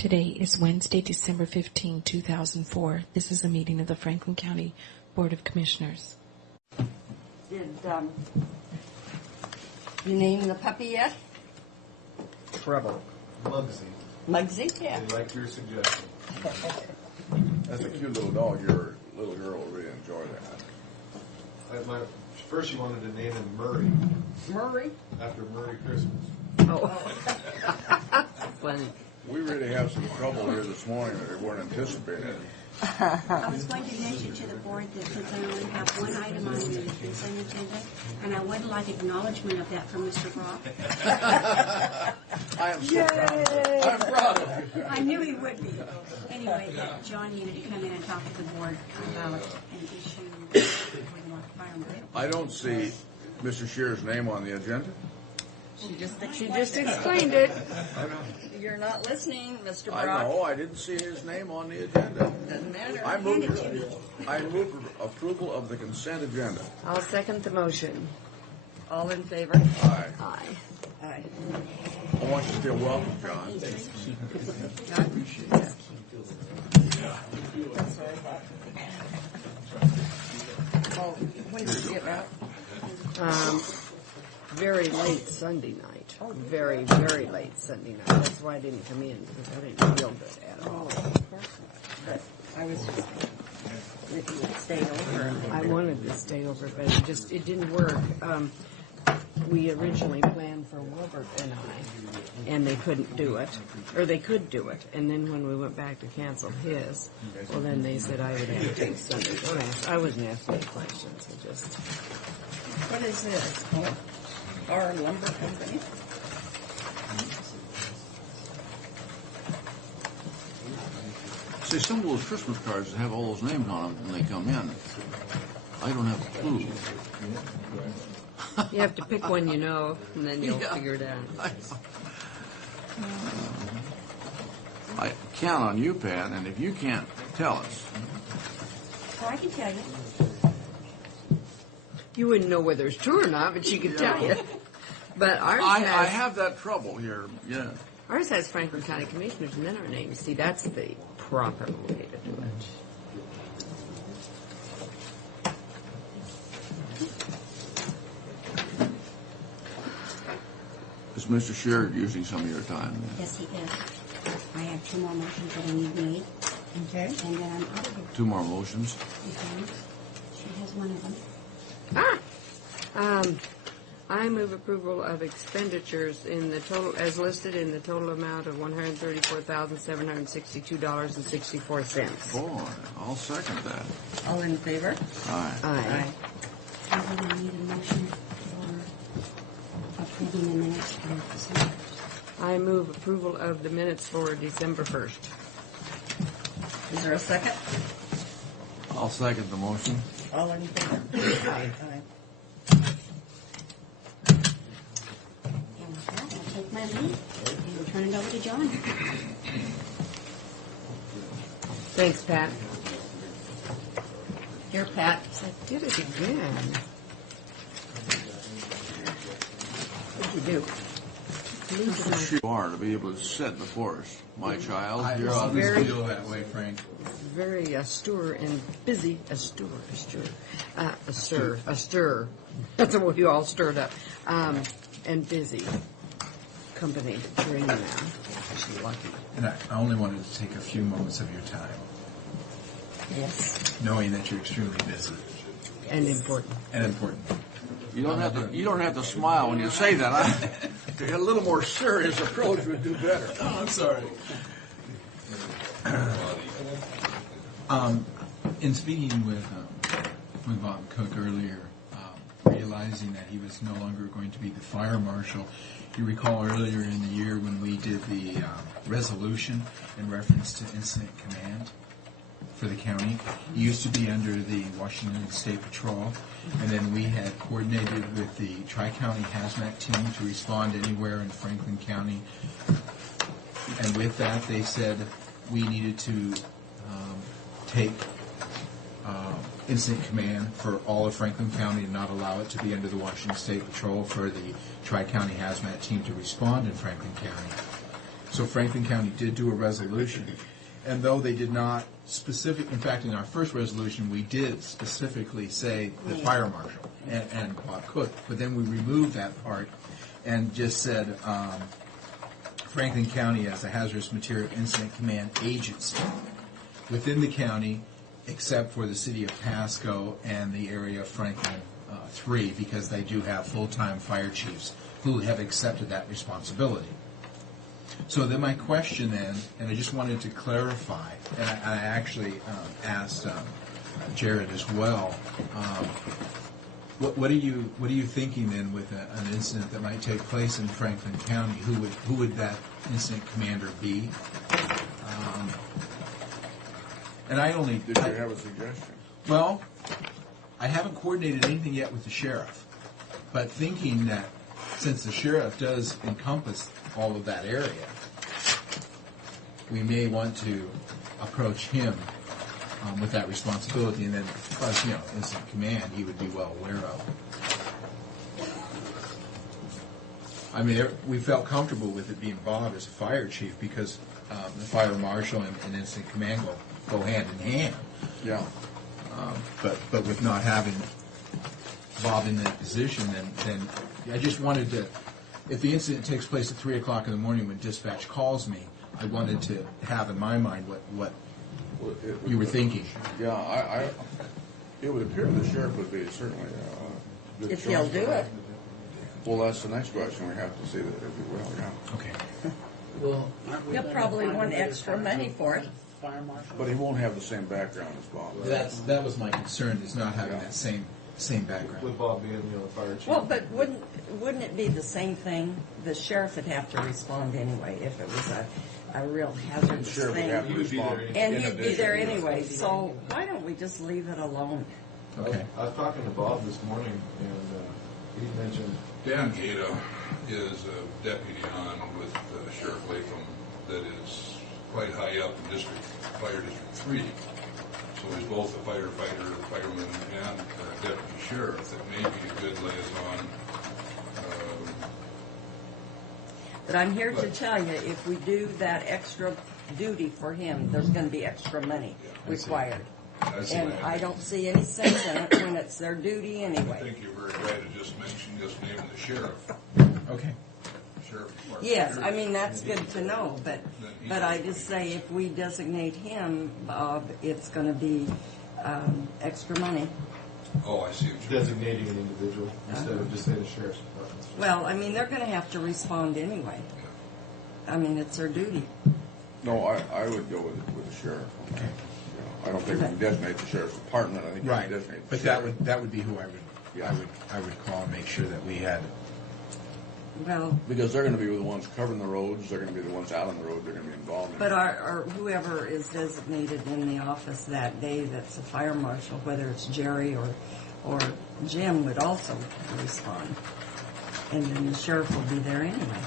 Today is Wednesday, December 15, 2004. This is a meeting of the Franklin County Board of Commissioners. Did you name the puppy yet? Treble. Mugsy. Mugsy? Yeah. They like your suggestion. That's a cute little dog. Your little girl will really enjoy that. First, you wanted to name him Murray, Murray? after Murray Christmas. Oh. Funny. We really have some trouble here this morning that we weren't anticipating. I was going to mention to the board that since I only have one item on the consent agenda, and I would like acknowledgement of that from Mr. Brock. I am so proud. I'm proud of you. I knew he would be. Anyway, that John needed to come in and talk to the board about an issue with the North Fireman. I don't see Mr. Shear's name on the agenda. She just explained it. You're not listening, Mr. Brock. I know. I didn't see his name on the agenda. Doesn't matter. I move approval of the consent agenda. I'll second the motion. All in favor? Aye. Aye. Aye. I want you to feel welcome, John. I appreciate that. Oh, when did you get back? Very late Sunday night. Very, very late Sunday night. That's why I didn't come in, because I didn't feel good at all. But I was just, if you would stay over. I wanted to stay over, but it didn't work. We originally planned for Wilbert and I, and they couldn't do it, or they could do it. And then when we went back to cancel his, well, then they said I would have to take Sunday. I wasn't asking any questions. I just... What is this? Oh, our lumber company? See, some of those Christmas cards have all those names on them when they come in. I don't have a clue. You have to pick one you know, and then you'll figure it out. I count on you, Pat, and if you can't tell us. Oh, I can tell you. You wouldn't know whether it's true or not, but she could tell you. But ours I has... have that trouble here, yeah. Ours has Franklin County Commissioners and then our names. See, that's the proper way to do it. Is Mr. Shear using some of your time? Yes, he is. I have 2 more motions that I need made, Okay. and then I'm out of here. 2 more motions. Okay. She has one of them. I move approval of expenditures in the total, as listed in the total amount of $134,762.64. Boy, I'll second that. All in favor? Aye. Aye. And then I need a motion for approving the minutes from December. I move approval of the minutes for December 1st. Is there a second? I'll second the motion. All in favor? Aye. And with that, I'll take my leave and turn it over to John. Thanks, Pat. Here, Pat. I did it again. What'd you do? You are to be able to sit before us, my child. I You're always very- feel that way, Frank. Very astir and busy. Astir. That's what you all stirred up. And busy company during now. She's lucky. And I only wanted to take a few moments of your time, Yes. knowing that you're extremely busy And important. and important. You don't have to smile when you say that. A little more serious approach would do better. Oh, I'm sorry. In speaking with Bob Cook earlier, realizing that he was no longer going to be the fire marshal, you recall earlier in the year when we did the resolution in reference to incident command for the county. He used to be under the Washington State Patrol, and then we had coordinated with the Tri-County Hazmat team to respond anywhere in Franklin County. And with that, they said we needed to take incident command for all of Franklin County and not allow it to be under the Washington State Patrol, for the Tri-County Hazmat team to respond in Franklin County. So Franklin County did do a resolution. And though they did not in fact, in our first resolution, we did specifically say the fire marshal and Bob Cook, but then we removed that part and just said Franklin County as a hazardous material incident command agency within the county, except for the city of Pasco and the area of Franklin 3, because they do have full-time fire chiefs who have accepted that responsibility. So then my question then, and I just wanted to clarify, and I actually asked Jared as well, what are you thinking then with an incident that might take place in Franklin County? Who would that incident commander be? And I only Did you have a suggestion? Well, I haven't coordinated anything yet with the sheriff, but thinking that since the sheriff does encompass all of that area, we may want to approach him with that responsibility, and then, plus, incident command, he would be well aware of. I mean, we felt comfortable with it being Bob as a fire chief because the fire marshal and incident command go hand in hand. Yeah. But with not having Bob in that position, then I just wanted to, if the incident takes place at 3 o'clock in the morning when dispatch calls me, I wanted to have in my mind what you were thinking. Yeah, it would appear the sheriff would be certainly a good If he'll choice do for that. it. Well, that's the next question. We have to see that if he will, yeah. Okay. Well, aren't we He'll gonna probably find want another extra fire money marshal? for it. Fire marshal? But he won't have the same background as Bob. That was my concern, is not having Yeah. that same background. With Bob being, the fire chief. Well, but wouldn't it be the same thing? The sheriff would have to respond anyway if it was a real hazardous Sheriff would thing. have to He would be there respond. And in he'd be addition there to that. anyway, so why don't we just leave it alone? Okay. I was talking to Bob this morning, and he mentioned Dan Gata is a deputy on with Sheriff Latham that is quite high up in Fire District 3. So he's both a firefighter, a fireman, and a deputy sheriff. That may be a good liaison. But I'm here to tell you, if we do that extra duty for him, there's going to be extra money required. That's And the I way don't see any sense in it when it's their duty I anyway. think you're very right to just name the sheriff. Okay. Sheriff Department. Yes, I mean, that's good to know, but I just say if we designate him, Bob, it's going to be extra money. Oh, I see what you're designating an individual instead of just say the sheriff's department. Well, I mean, they're going to have to respond anyway. I mean, it's their duty. No, I would go with the sheriff on that. I don't think we can designate the sheriff's department. I think we Right. can designate the But sheriff. that would be who I Yeah. would call and make sure that we had. Well, Because they're going to be the ones covering the roads. They're going to be the ones out on the road. They're going to be involved in but it. our whoever is designated in the office that day that's a fire marshal, whether it's Jerry or Jim, would also respond. And then the sheriff will be there anyway.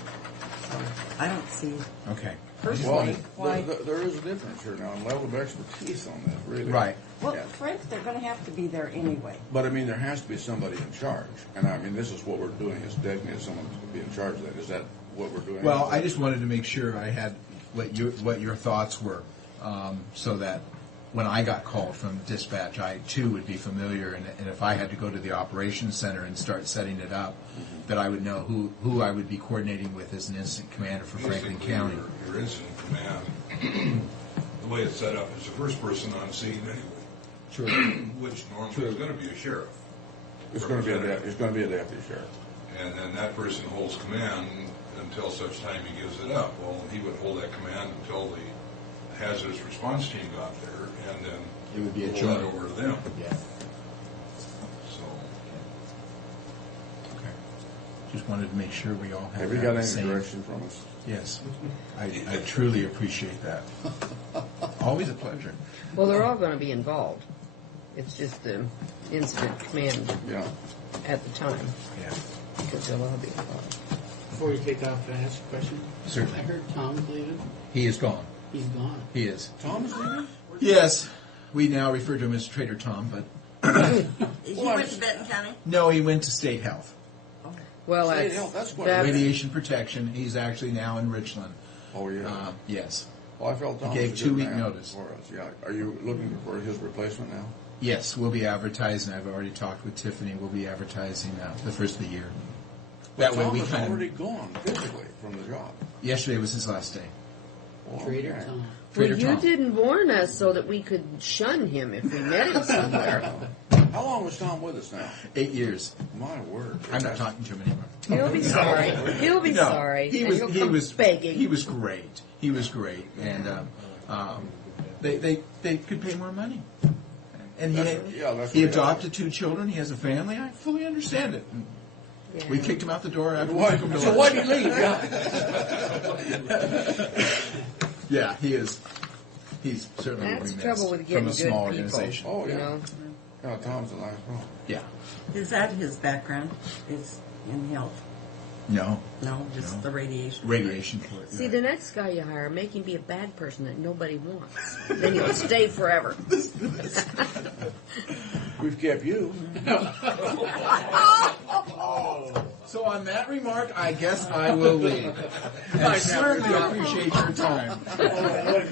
So I don't see Okay. Well, personally why. there is a difference here now in level of expertise on this, really. Right. Well, Yeah. Frank, they're going to have to be there anyway. But I mean, there has to be somebody in charge. And I mean, this is what we're doing, is designating someone to be in charge of that. Is that what we're doing? Well, I just wanted to make sure I had what your thoughts were, so that when I got called from dispatch, I too would be familiar, and if I had to go to the operations center and start setting it up, that I would know who I would be coordinating with as an incident commander for Franklin Basically, County. Your incident command, the way it's set up, is the first person on scene anyway. Sure. Which normally is going to be a sheriff. It's going to be a deputy sheriff. And then that person holds command until such time he gives it up. Well, he would hold that command until the hazardous response team got there, and then It would be a roll joint. that over to them. Yeah. So, Okay. Just wanted to make sure we all had Have you that got any same- direction from us? Yes. I truly appreciate that. Always a pleasure. Well, they're all going to be involved. It's just the incident command Yeah. at the time, Yeah. because they'll all be involved. Before you take off, can I ask a question? Certainly. I heard Tom's leaving. He is gone. He's gone. He is. Tom's leaving? Yes. We now refer to him as Trader Tom, but He went to Benton County? no, he went to State Health. Well, Say, that's that's what- that's- Radiation protection. He's actually now in Richland. Oh, yeah. Yes. Well, I felt Tom He gave was a good 2-week man notice. for us. Yeah. Are you looking for his replacement now? Yes, we'll be advertising. I've already talked with Tiffany. We'll be advertising the first of the year. That way Tom we is kind already of. gone physically from the job. Yesterday was his last day. Well, Trader okay. Tom. Well, Trader you Tom. didn't warn us so that we could shun him if we met him somewhere. How long was Tom with us now? 8 years. My word. I'm not talking to him anymore. He'll be sorry. He'll be No, sorry. He and was. he'll He come was begging. He was great. He was great, and they could pay more money. And he That's he what adopted 2 children. He has a family. I fully understand it. Yeah. We kicked him out the door after we Why, took him to so lunch. why'd he leave? Yeah. Yeah, he is. He's certainly That's will the be trouble missed with getting from a good small people. organization. Oh, You yeah. know? Yeah, Tom's a nice one. Yeah. Is that his background? Is in health? No. No, just No. the radiation. Radiation for it. See, the next guy you hire, make him be a bad person that nobody wants. Then he'll stay forever. We've kept you. So on that remark, I guess I will leave. And I certainly appreciate your time.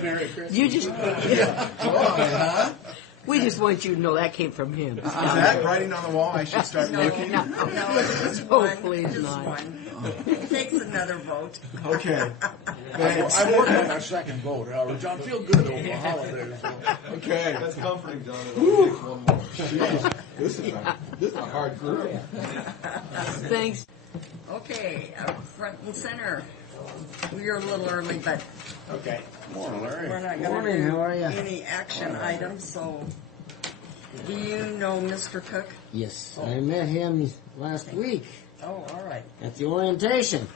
Merry Christmas. You just, Huh? we just want you to know that came from him. Is that writing on the wall? I should start looking. No, just Oh, one. please just not. one. It takes another vote. Okay. I'm working on my second vote, Howard. John, feel good over the holidays. Okay. That's comforting, John. It only takes one more. This is a hard group. Thanks. Okay, front and center. We're a little early, but Okay. Morning, Larry. we're not going Morning, to do how are ya? any action items. So, do you know Mr. Cook? Yes, I met him last week Oh, all right. at the orientation.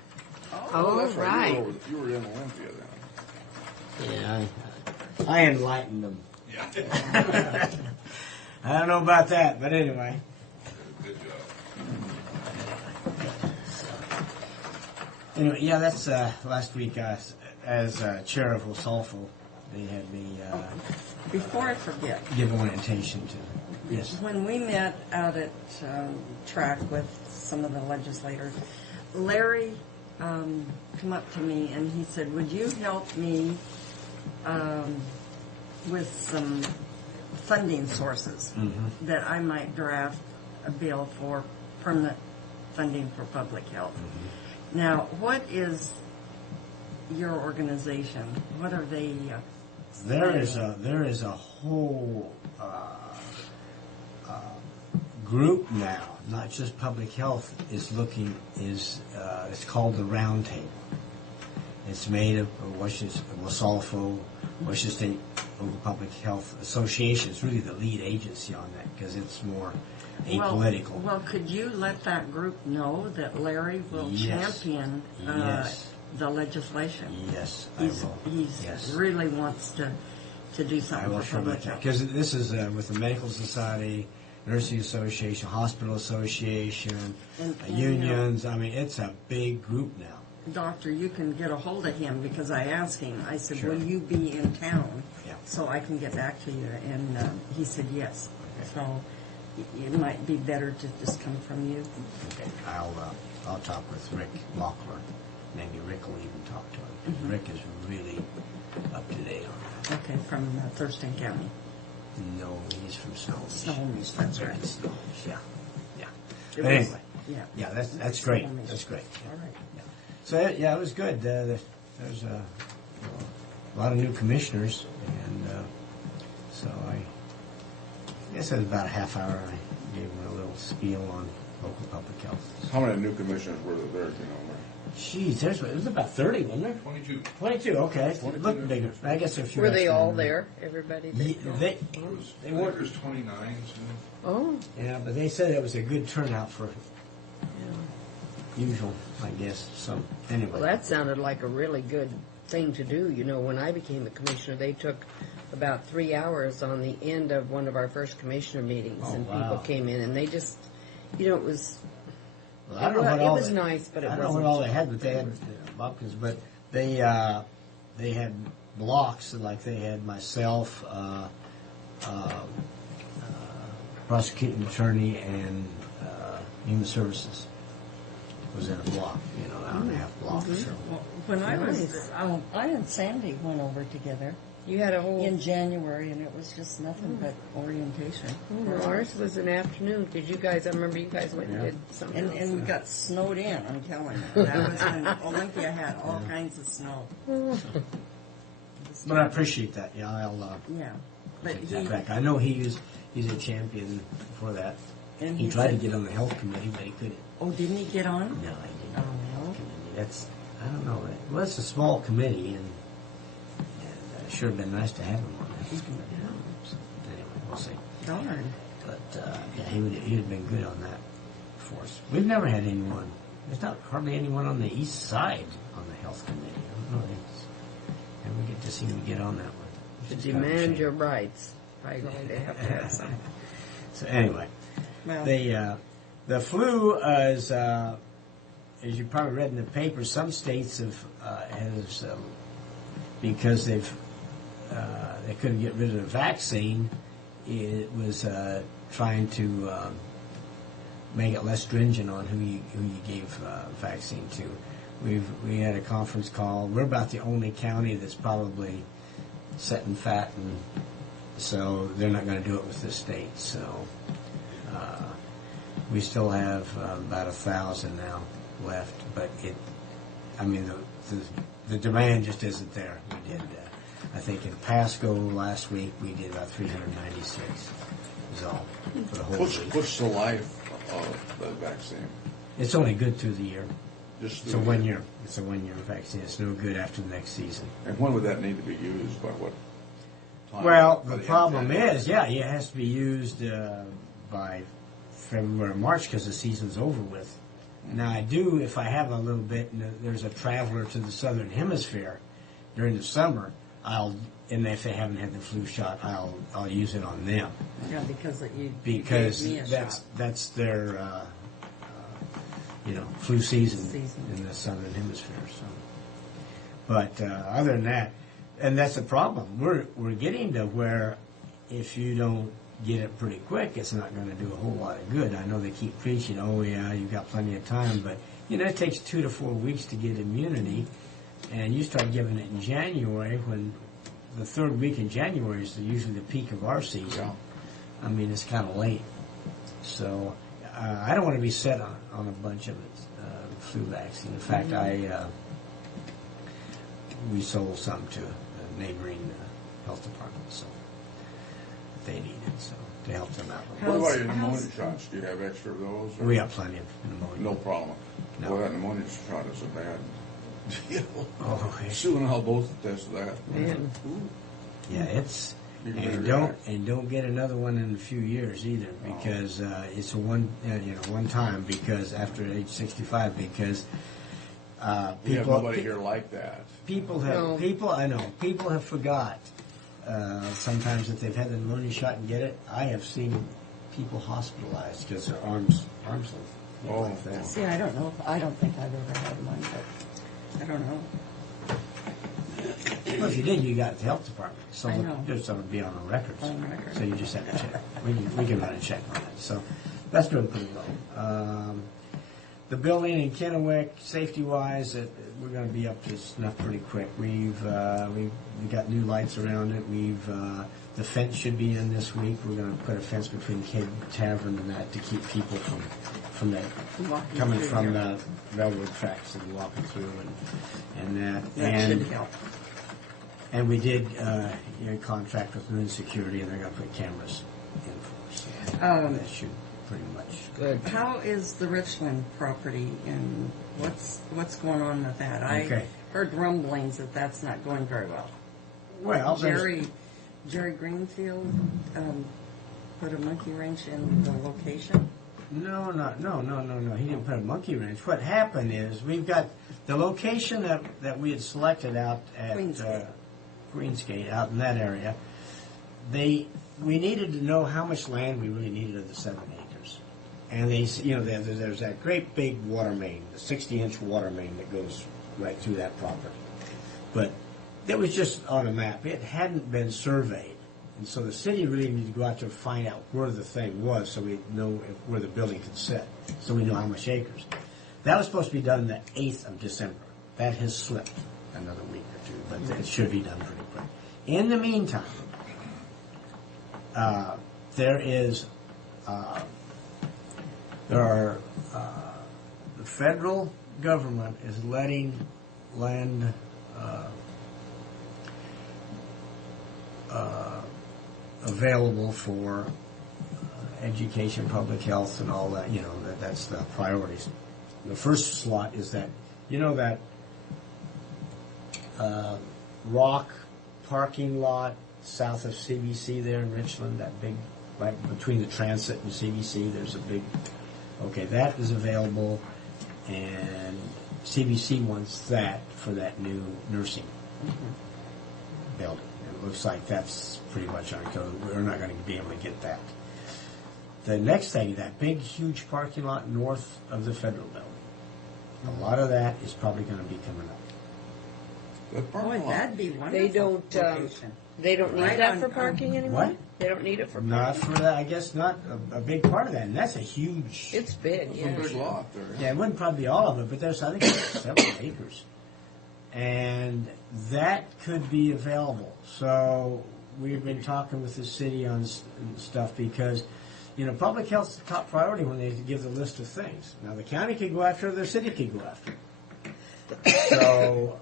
Oh, That's right. You were in Olympia then. Yeah, I enlightened him. I don't know about that, but anyway. Good job. Anyway, yeah, that's last week as chair of Osalfo, they had me Before I forget, give orientation to. Yes. when we met out at track with some of the legislators, Larry come up to me and he said, "Would you help me with some funding sources that I might draft a bill for permanent funding for public health?" Now, what is your organization? What are they? There is a whole group now, not just public health, is it's called the Round Table. It's made of Wasalfo, Washington State Local Public Health Association. It's really the lead agency on that because it's more apolitical. Well, could you let that group know that Larry will Yes. champion Yes. the legislation? Yes, I He's, will. he's Yes. really wants to do I something will for show public that health. because this is with the Medical Society, Nursing Association, Hospital Association, And- unions. I mean, it's a big group now. Doctor, you can get a hold of him because I asked him. I said, Sure. "Will you be in town Yeah. so I can get back to you?" And he said yes. So it might be better to just come from you. Okay, I'll talk with Rick Locklear. Maybe Rick will even talk to him. Rick is really up to date on that. Okay, from Thurston County. No, he's from Snohomish. Snohomish, that's right. Snohomish, yeah, yeah. It But was- anyway, Yeah. yeah, that's great. Snohomish. That's great. All right. Yeah. So yeah, it was good. There's a lot of new commissioners, and so I guess it was about a half hour. I gave them a little spiel on local public health. How many new commissioners were there, you know, Larry? Geez, it was about 30, wasn't there? 22. 22, okay. It looked bigger. I guess if you Were they all there? Everybody? They There was, They I think weren't- there was 29 soon. Oh, yeah, but they said it was a good turnout for usual, I guess. So anyway, well, that sounded like a really good thing to do. You know, when I became a commissioner, they took about 3 hours on the end of one of our first commissioner meetings, Oh, and wow. people came in, and they just, you know, it was. well, I don't know what it all was they- nice, but it I don't know wasn't. what all they had, but they had bumpkins. But they had blocks like they had myself, prosecuting attorney, and human services. was in a block, hour and a half block. So. Well, when I was, I and Sandy went over together You had a whole. in January, and it was just nothing but orientation. Well, ours was an afternoon because you guys. I remember you guys went and did something. And, else. and we got snowed in, I'm telling you. That was when Olympia had all kinds of snow. But I appreciate that. Yeah, I'll Yeah. But take that back. I know he's a champion for that. and He tried to said- get on the health committee, but he couldn't. Oh, didn't he get on? No, he didn't. Oh, no. That's, I don't know. Well, it's a small committee, and it sure have been nice to have him on that committee. So, anyway, we'll see. Darn. But yeah, he'd have been good on that for us. We've never had anyone. There's not hardly anyone on the east side on the health committee. I don't know. And we get to see him get on that one. To It's kind of a demand shame. your rights, probably going to have some. So anyway, Well, the flu is, as you probably read in the paper, some states has because they couldn't get rid of the vaccine. It was trying to make it less stringent on who you gave vaccine to. We had a conference call. We're about the only county that's probably set and fat, and so they're not going to do it with this state. So we still have about 1,000 now left, but the demand just isn't there. We did, I think in Pasco last week we did about 396. Is all for the whole week. What's the life of the vaccine? It's only good through the year. Just It's a 1 year. It's a 1 year vaccine. It's no good after the next season. And when would that need to be used? By what time? Well, By the end problem of January? is, it has to be used by February or March because the season's over with. Now, I do, if I have a little bit, and there's a traveler to the southern hemisphere during the summer, and if they haven't had the flu shot, I'll use it on them. yeah, because you Because gave me a shot. that's their flu season Season. in the southern hemisphere. So, but other than that, and that's the problem. We're getting to where if you don't get it pretty quick, it's not going to do a whole lot of good. I know they keep preaching, oh yeah, you've got plenty of time, but it takes 2 to 4 weeks to get immunity, and you start giving it in January when the third week in January is usually the peak of our season. I mean, it's kind of late. So I don't want to be set on a bunch of flu vaccine. In fact, we sold some to a neighboring health department, so they need it, so to help them out. What about your pneumonia shots? Do you have extra of those? or- We have plenty of pneumonia. No problem. No. Well, that pneumonia shot is a bad deal. Oh, okay. Sue and I'll both test that. Man. Yeah, it's You can and don't get another one in a few years either because it's a one time because after age 65 because We have people nobody here like that. people No. have forgot sometimes that they've had the pneumonia shot and get it. I have seen people hospitalized because their arms like that. See, I don't know. I don't think I've ever had one, but I don't know. Well, if you did, you got it at the health department. So I know. just would be on the records. On the record. So you just have to check. We can run a check on that. So that's doing pretty well. The building in Kennewick, safety-wise, we're going to be up to snuff pretty quick. We've got new lights around it. The fence should be in this week. We're going to put a fence between Kid Tavern and that to keep people from that Walking coming through from here. the railroad tracks and walking through and that. That and should help. and we did contract with Moon Security, and they're going to put cameras in for us. So that should pretty much. Good. How is the Richland property and what's going on with that? Okay. I heard rumblings that that's not going very well. Well, Jerry Greenfield put a monkey wrench in the location. No. He didn't put a monkey wrench. What happened is we've got the location that we had selected out at Greensgate, out in that area. We needed to know how much land we really needed of the 7 acres, and there's that great big water main, the 60-inch water main that goes right through that property, but it was just on a map. It hadn't been surveyed. And so the city really needed to go out there and find out where the thing was so we know where the building could sit, so we know how much acres. That was supposed to be done the 8th of December. That has slipped another week or two, but it should be done pretty quick. In the meantime, the federal government is letting land available for education, public health, and all that. That's the priorities. The first slot is that, that rock parking lot south of CBC there in Richland, that big, right between the transit and CBC, there's a big, that is available, and CBC wants that for that new nursing building. It looks like that's pretty much on code. We're not going to be able to get that. The next thing, that big, huge parking lot north of the federal building, a lot of that is probably going to be coming up. Boy, that'd be wonderful. They don't need Right that on- for parking anymore? What? They don't need it for Not parking? for that, I guess not a big part of that, and that's a huge. It's big, It's yeah. a big lot there. Yeah, it wouldn't probably be all of it, but there's, I think, several acres. And that could be available. So we've been talking with the city on stuff because, public health is the top priority when they give the list of things. Now, the county could go after it, the city could go after it. So,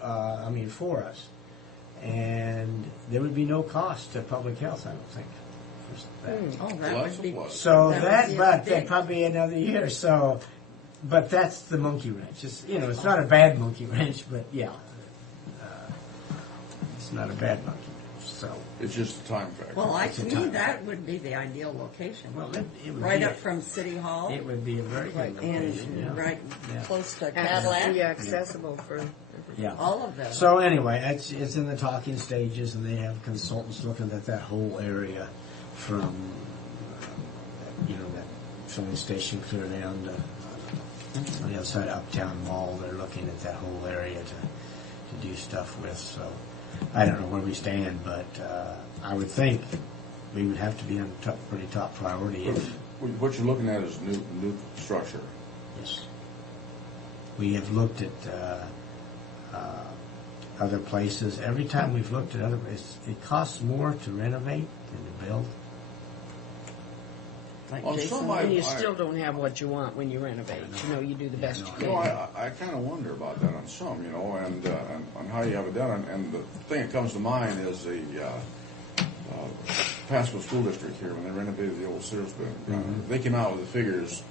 for us. And there would be no cost to public health, I don't think. For that. Oh, that Lots would be. of plus. So That would be but big. that probably another year. So, but that's the monkey wrench. It's not a bad monkey wrench, but yeah, it's not a bad monkey wrench. So, It's just a time factor. Well, It's a to time. me, that would be the ideal location. well, it would Right be up from City Hall it would be a very good location. and Yeah. right Yeah. close to And Cadillac. be accessible for Yeah. All of them. So anyway, it's in the talking stages, and they have consultants looking at that whole area from, that filling station clear down to on the other side of Uptown Mall. They're looking at that whole area to do stuff with. So I don't know where we stand, but I would think we would have to be on pretty top priority if, What you're looking at is new structure. yes. We have looked at other places. Every time we've looked at other places, it costs more to renovate than to build. Like On Jason some, And you I- still don't have what you want when you renovate. You do the best you You know, can. I kind of wonder about that on some, and on how you have it done. And the thing that comes to mind is the Pasco School District here when they renovated the old Sears building. They came out with the figures,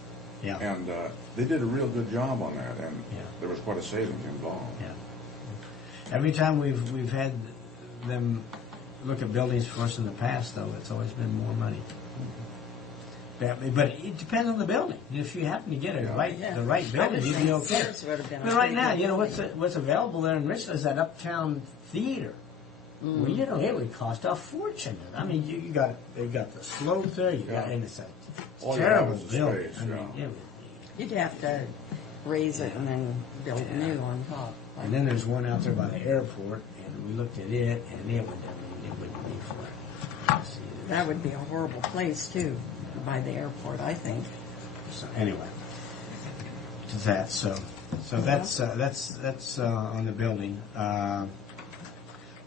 Yeah. and they did a real good job on that, and Yeah. there was quite a savings involved. Yeah. Every time we've had them look at buildings for us in the past, though, it's always been more money. But it depends on the building. If you happen to get the right building, you'd be okay. Sears would have been a But right pretty now, good what's available there in Richland is that Uptown Theater. Well, it would cost a fortune. I mean, they've got the slope there. And it's a All you have terrible is the building. space, I mean, yeah. it would be. You'd have to raise it and then build new on top. And then there's one out there by the airport, and we looked at it, and it wouldn't be for it. That would be a horrible place too, by the airport, I think. So anyway, to that. So that's on the building.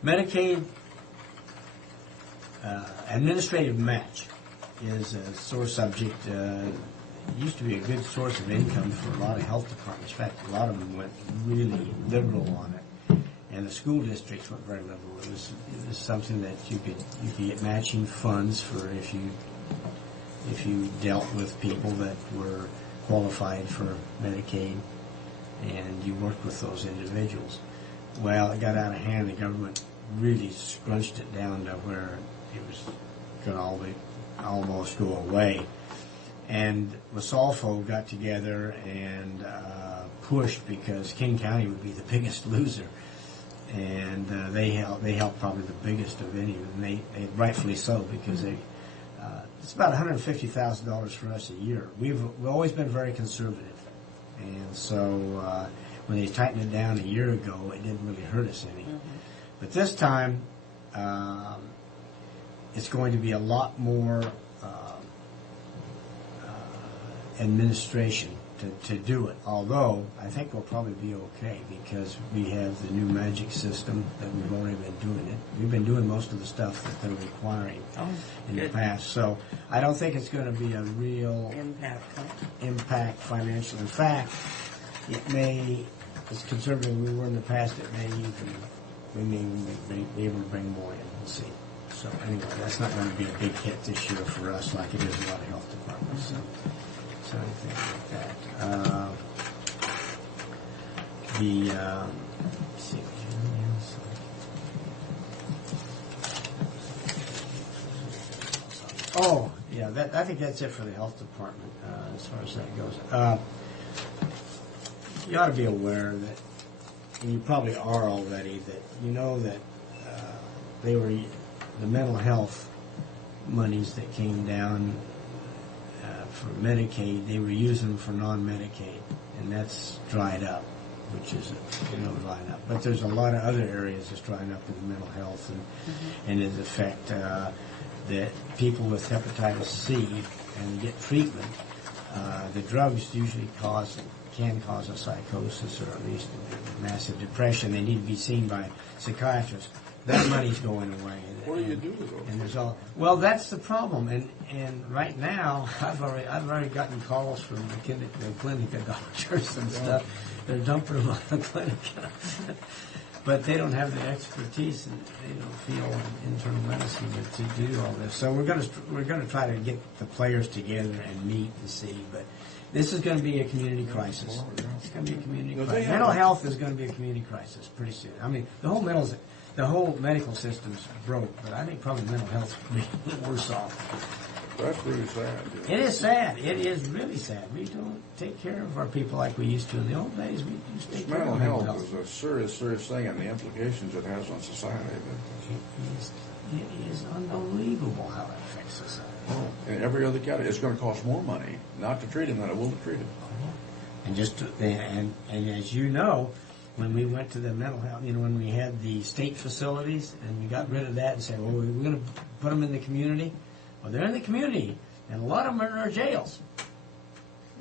Medicaid administrative match is a sore subject. It used to be a good source of income for a lot of health departments. In fact, a lot of them went really liberal on it, and the school districts went very liberal. It was something that you could get matching funds for if you dealt with people that were qualified for Medicaid, and you worked with those individuals. Well, it got out of hand. The government really scrunched it down to where it was going to almost go away. And Wasolfo got together and pushed because King County would be the biggest loser, and they helped probably the biggest of any, and they rightfully so because it's about $150,000 for us a year. We've always been very conservative, and so when they tightened it down a year ago, it didn't really hurt us any. But this time, it's going to be a lot more administration to do it. Although I think we'll probably be okay because we have the new magic system that we've already been doing it. We've been doing most of the stuff that they're requiring in the past. So I don't think it's going to be a real impact financial. In fact, it may, as conservative we were in the past, we may be able to bring more in. We'll see. So anyway, that's not going to be a big hit this year for us like it is a lot of health departments. So anything like that. Let's see what oh, yeah, I think that's it for the health department as far as that goes. You ought to be aware that, and you probably are already, that you know that the mental health monies that came down for Medicaid, they were using them for non-Medicaid, and that's dried up, which is drying up. But there's a lot of other areas that's drying up in mental health, and it affect that people with hepatitis C and get treatment. The drugs usually can cause a psychosis or at least a massive depression. They need to be seen by psychiatrists. That money's going away. What do you do with those? And there's well, that's the problem. And right now, I've already gotten calls from the clinic doctors and stuff. They're dumping them on the clinic, but they don't have the expertise and they don't feel in internal medicine to do all this. So we're gonna try to get the players together and meet and see. But this is going to be a community crisis. It's going to be a community crisis. Mental health is going to be a community crisis pretty soon. I mean, the whole medical system's broke, but I think probably mental health will be worse off. That's really sad. Yeah. It is sad. It is really sad. We don't take care of our people like we used to in the old days. We used to take care of mental health is a serious thing, and the implications it has on society. It is unbelievable how it affects society. Oh, in every other category, it's going to cost more money not to treat him than it will to treat him. And and as you know, when we went to the mental health, when we had the state facilities and we got rid of that and said, well, we're going to put them in the community. Well, they're in the community, and a lot of them are in our jails.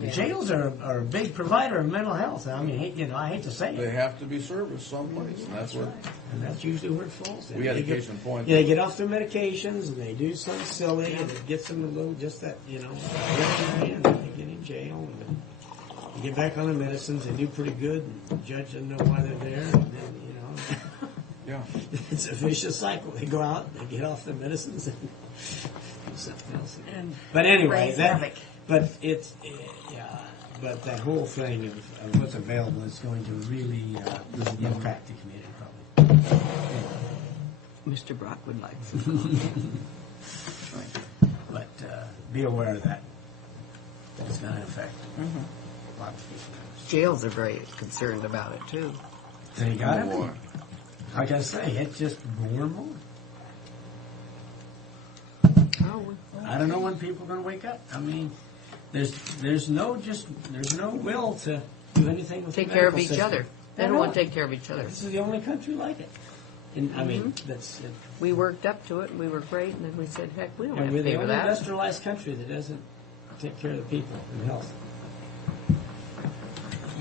The jails are a big provider of mental health. I mean, I hate to say it. They have to be serviced someplace, and that's what. And that's usually where it falls. We had a case in point. They get off their medications and they do something silly, and it gets them a little and they get in jail. And then you get back on the medicines. They do pretty good, and the judge doesn't know why they're there. And then yeah, it's a vicious cycle. They go out, they get off their medicines, and do something else again. But anyway, but that whole thing of what's available is going to really impact the community, probably. Mr. Brock would like some. But be aware of that. It's going to affect lots of people. Jails are very concerned about it, too. They got it. Like I say, it's just more and more. I don't know when people are going to wake up. I mean, there's no will to do anything with take the care of medical each system. other. They don't want to take care of each other. This is the only country like it. And I mean, that's it. We worked up to it, and we were great, and then we said, heck, we don't have we're to pay the for only that. industrialized country that doesn't take care of the people and health.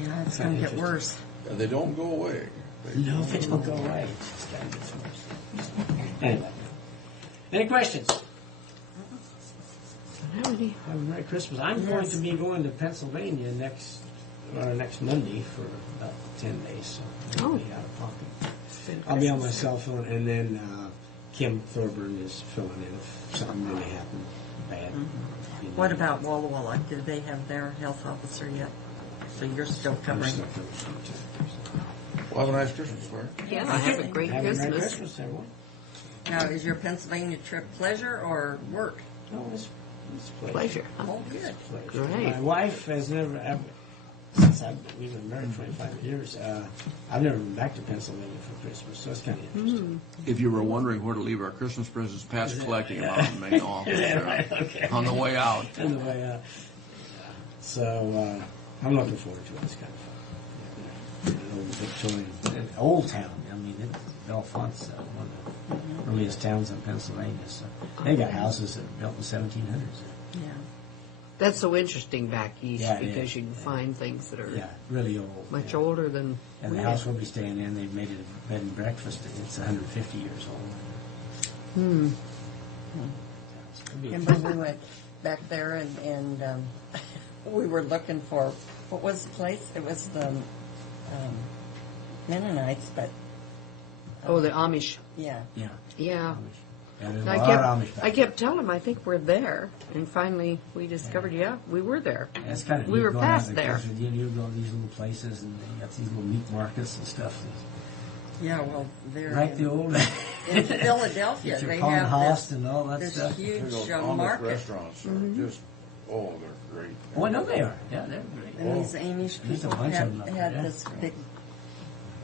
Yeah, it's going to get worse. And they don't go away. No, they don't go away. It's got to get worse. Anyway, any questions? Have a Merry Christmas. I'm going to be going to Pennsylvania next Monday for about 10 days, so I'll be out of pocket. I'll be on my cell phone, and then Kim Thorburn is filling in if something really happened bad. What about Walla Walla? Did they have their health officer yet? So you're still covering. Well, have a nice Christmas, Claire. Yeah, have a great Have a Merry Christmas. Christmas, everyone. Now, is your Pennsylvania trip pleasure or work? No, it's Pleasure. Oh, good. pleasure. Great. My wife has never ever, since we've been married 25 years, I've never been back to Pennsylvania for Christmas, so it's kind of interesting. If you were wondering where to leave our Christmas presents, Pat's collecting them out in the main office Okay. on the way out. On the way out. So I'm looking forward to it. It's kind of fun. An old Victorian, an old town. I mean, Bellefonte's one of the earliest towns in Pennsylvania. So they got houses that were built in the 1700s. Yeah. That's so interesting back east Yeah, it because is. you can find things that are Yeah, really old. much yeah. older than And we the are. house we'll be staying in, they've made it a bed and breakfast. It's 150 years old. Hmm. Remember we went back there and we were looking for, what was the place? It was the Mennonites, but Oh, the Amish. yeah. Yeah. Yeah. Yeah, there's And a lot of Amish back I kept telling him, I think we're there. And finally we discovered, yeah, we were there. there. It's kind of we neat were going out past in the there. country. You go to these little places and they got these little meat markets and stuff. Yeah, well, they're Like the old in Philadelphia. Get your They pound have host this, and all that this stuff. huge Those Amish market. restaurants are just, oh, they're great. Oh, I know they are. Yeah, they're great. And these Amish There's a people bunch of had, them up there, had yeah. this big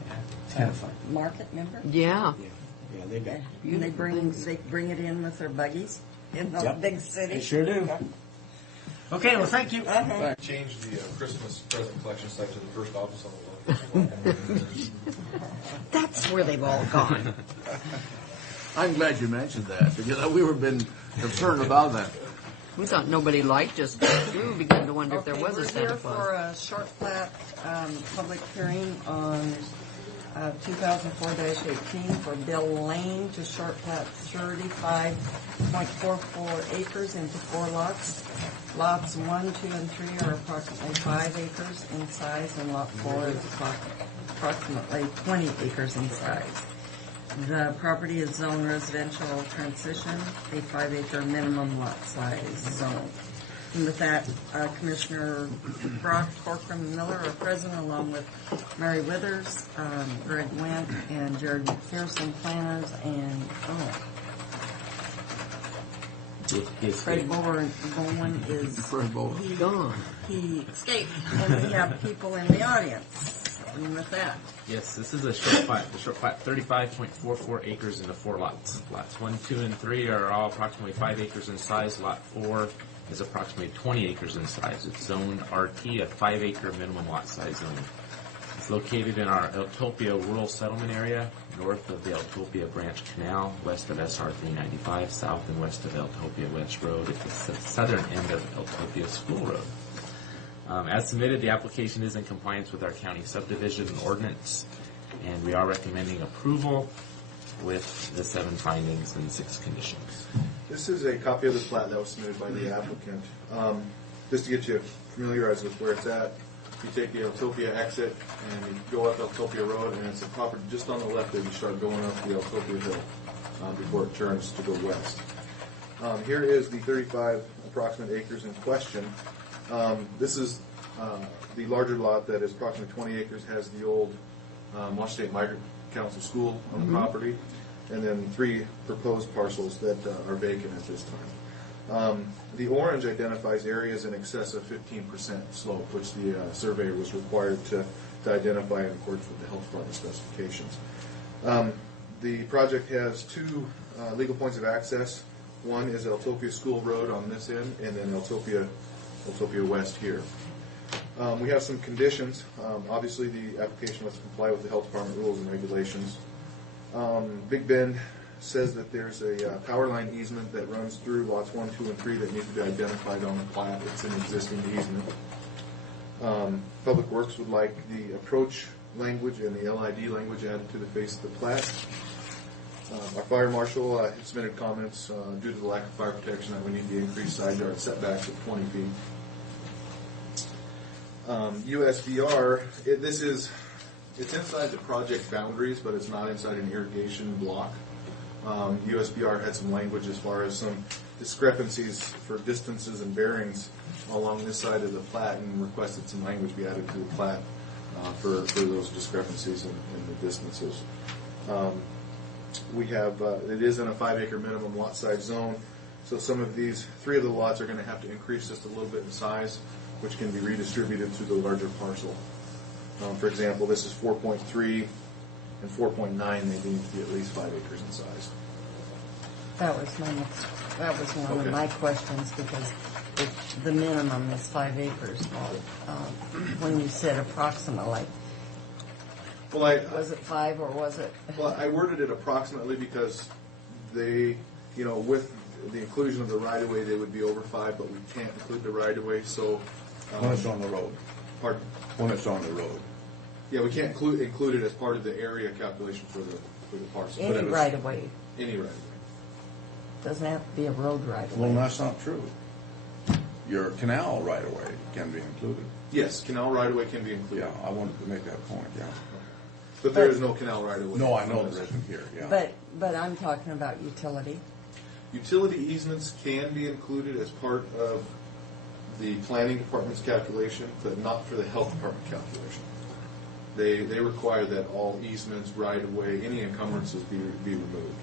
Yeah, it's kind of fun. market, remember? Yeah. Yeah, they got. And they bring it in with their buggies in the Yep. big city. They sure do. Okay, well, thank you. Change the Christmas present collection site to the first office on the left. That's where they've all gone. I'm glad you mentioned that because we were been concerned about that. We thought nobody liked us. We began to wonder if there was a We're Santa here Claus. for a short plat public hearing on 2004-18 for Bill Lane to short plat 35.44 acres into 4 lots. Lots 1, 2, and 3 are approximately 5 acres in size, and lot 4 is approximately 20 acres in size. The property is zone residential transition, a 5-acre minimum lot size zone. And with that, Commissioner Brock, Corcoran, Miller are present, along with Mary Withers, Greg Wendt, and Jared McPherson, planners, and Fred Bowen is Fred Bowen. Gone. he escaped, and we have people in the audience. And with that, Yes, this is a short plat. The short plat, 35.44 acres into 4 lots. Lots 1, 2, and 3 are all approximately 5 acres in size. Lot 4 is approximately 20 acres in size. It's zoned RT, a 5-acre minimum lot size zone. It's located in our Eltopia rural settlement area, north of the Eltopia Branch Canal, west of SR 395, south and west of Eltopia West Road at the southern end of Eltopia School Road. As submitted, the application is in compliance with our county subdivision ordinance, and we are recommending approval with the 7 findings and 6 conditions. This is a copy of the plat that was submitted by the applicant. Just to get you familiarized with where it's at, you take the Eltopia exit and you go up Eltopia Road, and it's a property just on the left as you start going up the Eltopia Hill before it turns to go west. Here is the 35 approximate acres in question. This is the larger lot that is approximately 20 acres, has the old Washington State Migrant Council School on the property, and then 3 proposed parcels that are vacant at this time. The orange identifies areas in excess of 15% slope, which the surveyor was required to identify in accordance with the health department specifications. The project has 2 legal points of access. One is Eltopia School Road on this end, and then Eltopia West here. We have some conditions. Obviously, the application must comply with the health department rules and regulations. Big Bend says that there's a power line easement that runs through lots 1, 2, and 3 that need to be identified on the plat. It's an existing easement. Public Works would like the approach language and the LID language added to the face of the plat. Our fire marshal submitted comments due to the lack of fire protection that we need the increased side yard setbacks of 20 feet. USDR, it's inside the project boundaries, but it's not inside an irrigation block. USBR had some language as far as some discrepancies for distances and bearings along this side of the plat, and requested some language be added to the plat for those discrepancies in the distances. We have it is in a 5-acre minimum lot size zone, so some of these 3 of the lots are going to have to increase just a little bit in size, which can be redistributed to the larger parcel. For example, this is 4.3 and 4.9. They need to be at least 5 acres in size. that was one of my questions, because if the minimum is 5 acres. When you said approximately, Well, was it 5 or was it? Well, I worded it approximately because they, with the inclusion of the right-of-way, they would be over 5, but we can't include the right-of-way, so. When it's on the road. Pardon? When it's on the road. Yeah, we can't include it as part of the area calculation for the parcel. Any right-of-way. Any right-of-way. Doesn't have to be a road right-of-way. Well, that's not true. Your canal right-of-way can be included. Yes, canal right-of-way can be included. Yeah, I wanted to make that point, yeah. But there is no canal right-of-way. No, I know there isn't here, yeah. But I'm talking about utility. Utility easements can be included as part of the planning department's calculation, but not for the health department calculation. They require that all easements, right-of-way, any encumbrances be removed.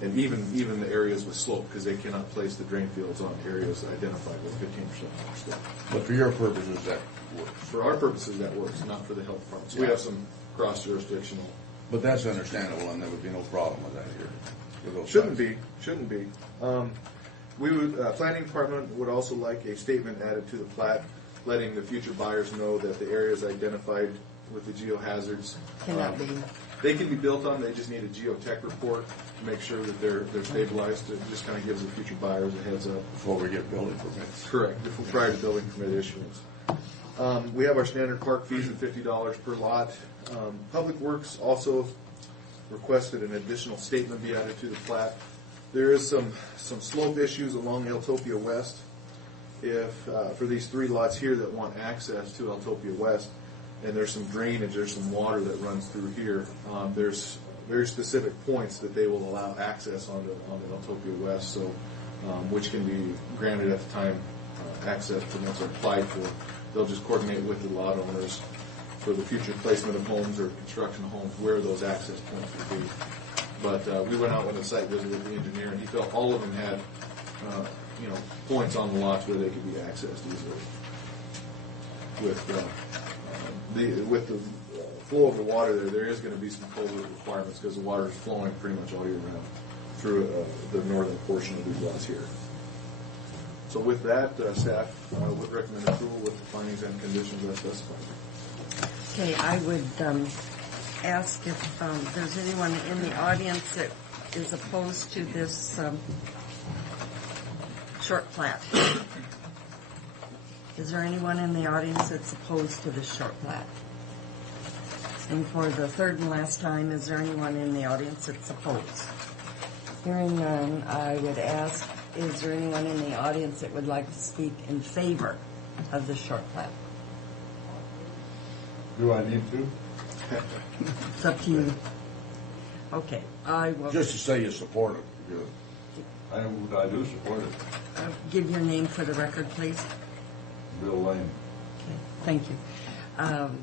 And even the areas with slope, because they cannot place the drain fields on areas identified with 15% slope. But for your purposes, that works. For our purposes, that works, not for the health department. So we have some cross-jurisdictional. But that's understandable, and there would be no problem with that here. with those Shouldn't sites. be. We would, planning department would also like a statement added to the plat, letting the future buyers know that the areas identified with the geohazards Cannot be. They can be built on. They just need a geotech report to make sure that they're stabilized. It just kind of gives the future buyers a heads up Before we get building permits. Correct. Prior to building permit issuance. We have our standard park fees of $50 per lot. Public Works also requested an additional statement be added to the plat. There is some slope issues along Eltopia West. If for these 3 lots here that want access to Eltopia West, and there's some drainage, there's some water that runs through here. There's very specific points that they will allow access onto Eltopia West, so which can be granted at the time access permits are applied for. They'll just coordinate with the lot owners for the future placement of homes or construction of homes where those access points would be. But we went out with a site visit with the engineer, and he felt all of them had points on the lots where they could be accessed easily. With the flow of the water there is going to be some culvert requirements because the water is flowing pretty much all year round through the northern portion of these lots here. So with that, staff would recommend approval with the findings and conditions as specified. Okay, I would ask if there's anyone in the audience that is opposed to this short plat. Is there anyone in the audience that's opposed to this short plat? And for the third and last time, is there anyone in the audience that's opposed? Hearing none, I would ask, is there anyone in the audience that would like to speak in favor of the short plat? Do I need to? It's up to you. Okay, I will Just to say you support it. I do support it. give your name for the record, please. Bill Lane. Okay, thank you.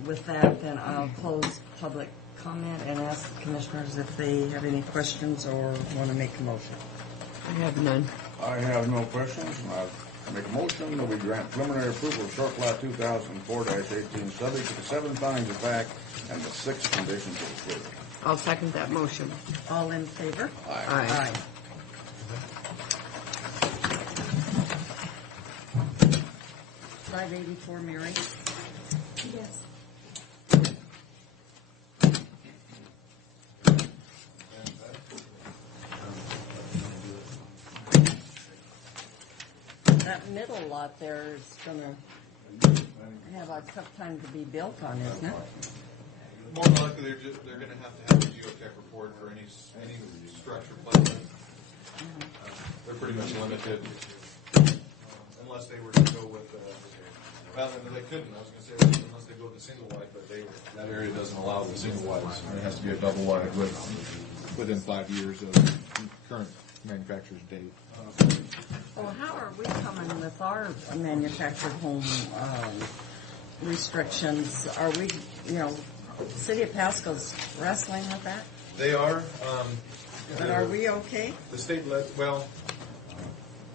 With that, then I'll close public comment and ask the commissioners if they have any questions or want to make a motion. I have none. I have no questions, and I make a motion that we grant preliminary approval of short plat 2004-18, subject to the 7 findings of fact and the 6 conditions of approval. I'll second that motion. All in favor? Aye. 584, Mary. Yes. That middle lot there is going to have a tough time to be built on, isn't it? More than likely, they're going to have a geotech report for any structure placement. They're pretty much limited, unless they were to go with. Well, they couldn't. I was going to say unless they go with the single wide, but that area doesn't allow the single wides. It has to be a double wide within 5 years of current manufacturer's date. Well, how are we coming with our manufactured home restrictions? Are we, City of Pasco's wrestling with that? They are. But are we okay? The state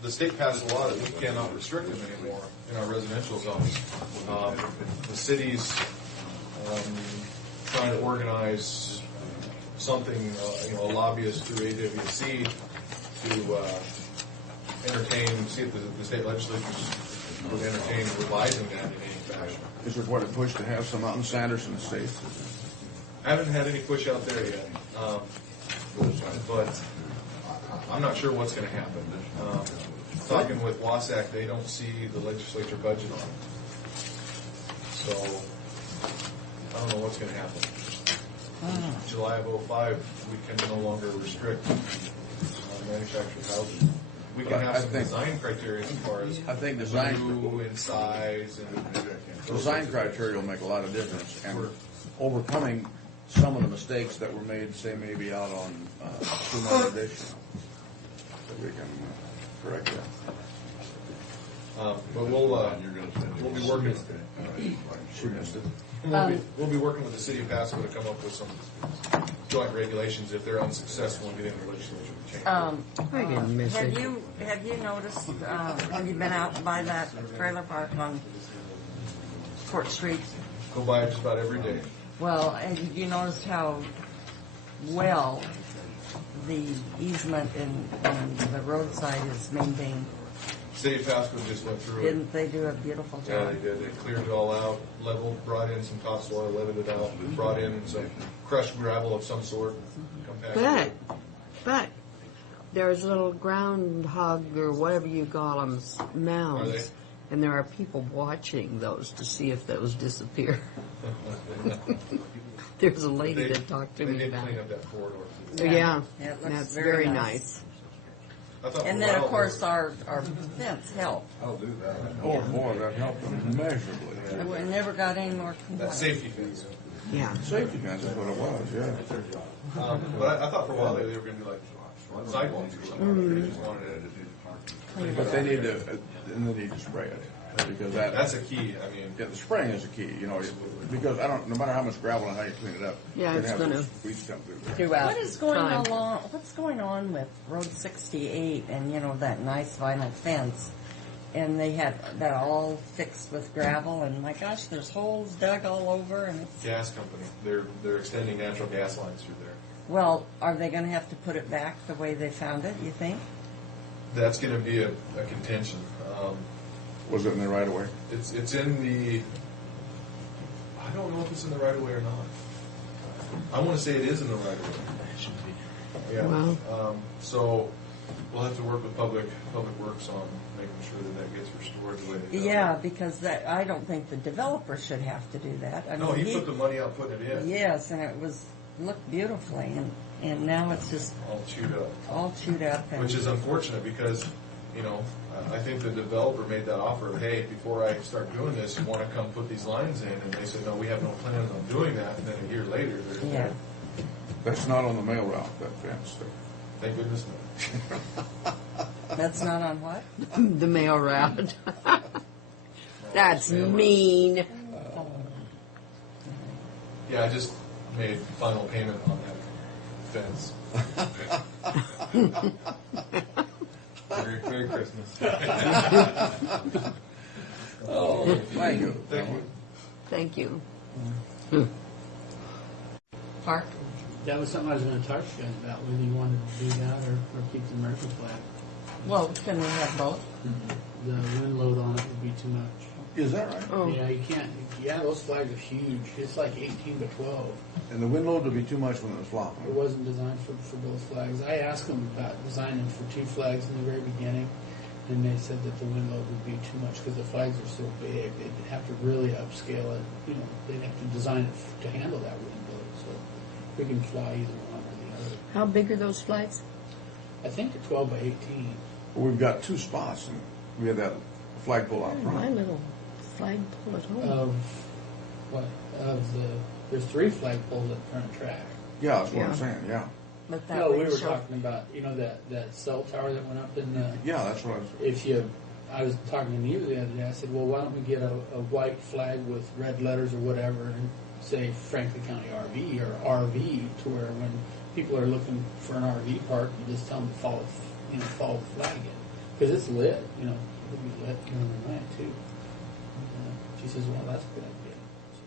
the state passed a law that we cannot restrict them anymore in our residential zones. The city's trying to organize something, a lobbyist through AWC to entertain, see if the state legislature would entertain revising that in any fashion. Is it what it pushed to have some mountain standards in the states? I haven't had any push out there yet, but I'm not sure what's going to happen. Talking with Wasack, they don't see the legislature budget on it. So I don't know what's going to happen. July of '05, we can no longer restrict manufactured housing. We can have some design criteria as far as I think design in size and design criteria will make a lot of difference, and overcoming some of the mistakes that were made, say maybe out on Schumann Edition, that we can correct that. But we'll be working. She missed it. We'll be working with the city of Pasco to come up with some joint regulations if they're unsuccessful in getting the legislature to change. I didn't miss Have it. you noticed? Have you been out by that trailer park on Court Street? Go by it just about every day. Well, and you noticed how well the easement and the roadside is maintained? City of Pasco just went through it. Didn't they do a beautiful Yeah, job? they did. They cleared it all out, leveled, brought in some topsoil, leveled it out, brought in some crushed gravel of some sort, compacted. But there's little groundhog or whatever you call them Are mounds, they? and there are people watching those to see if those disappear. There's a lady that talked to They me did about clean it. up that corridor. So, yeah, Yeah, it looks that's very very nice. nice. I thought And for then, a of while course, our fence helped. Oh boy, that helped immeasurably. We never got any more that complaints. safety fence. Yeah. Safety fence is what it was, yeah. But I thought for a while they were going to do like sidewalks or something. They just wanted it. But they need to, and they need to spray it, because That's a key. I mean, yeah, the spraying is the key, you know, because no matter how much gravel and how you clean it up, Yeah, you're it's have gonna- those weeds come through there. Throughout What is going time. What's going on with Road 68 and that nice vinyl fence? And they had that all fixed with gravel, and my gosh, there's holes dug all over, and it's. gas company. They're extending natural gas lines through there. Well, are they going to have to put it back the way they found it? You think? That's going to be a contention. Was it in the right of way? It's in the. I don't know if it's in the right of way or not. I want to say it is in the right of way. Yeah. Wow. So we'll have to work with public works on making sure that gets restored the way they found Yeah, it. because I don't think the developer should have to do that. I No, mean, he put the money out putting it in. Yes, and it looked beautifully, and now it's just All chewed up. all chewed up. And, Which is unfortunate because, I think the developer made that offer of, hey, before I start doing this, you want to come put these lines in? And they said, no, we have no plans on doing that. And then a year later, they're yeah. That's not on the mail route, that fence. Thank goodness no. That's not on what? The mail route. That's mean. Yeah, I just made final payment on that fence. Merry Christmas. Oh, thank you. Thank you. Thank you. Park? That was something I was going to talk to you guys about, whether you wanted to do that or keep the American flag. Well, can we have both? The wind load on it would be too much. Is that right? Oh. Yeah, you can't. Yeah, those flags are huge. It's like 18 to 12. And the wind load would be too much when it was It flopping. wasn't designed for both flags. I asked them about designing for 2 flags in the very beginning, and they said that the wind load would be too much because the flags are so big. They'd have to really upscale it. They'd have to design it to handle that wind load. So we can fly either one or the other. How big are those flags? I think they're 12 by 18. We've got 2 spots, and we had that flagpole out My front. little flagpole at home. There's 3 flagpoles at Current Track. Yeah, that's what Yeah. I'm saying, yeah. But that No, way we were show- talking about, that cell tower that went up in the, Yeah, that's what I was... I was talking to Neva the other day, I said, well, why don't we get a white flag with red letters or whatever and say Franklin County RV or RV to where when people are looking for an RV park, you just tell them to follow the flag in. Because it's lit, it'll be lit during the night too. She says, well, that's a good idea.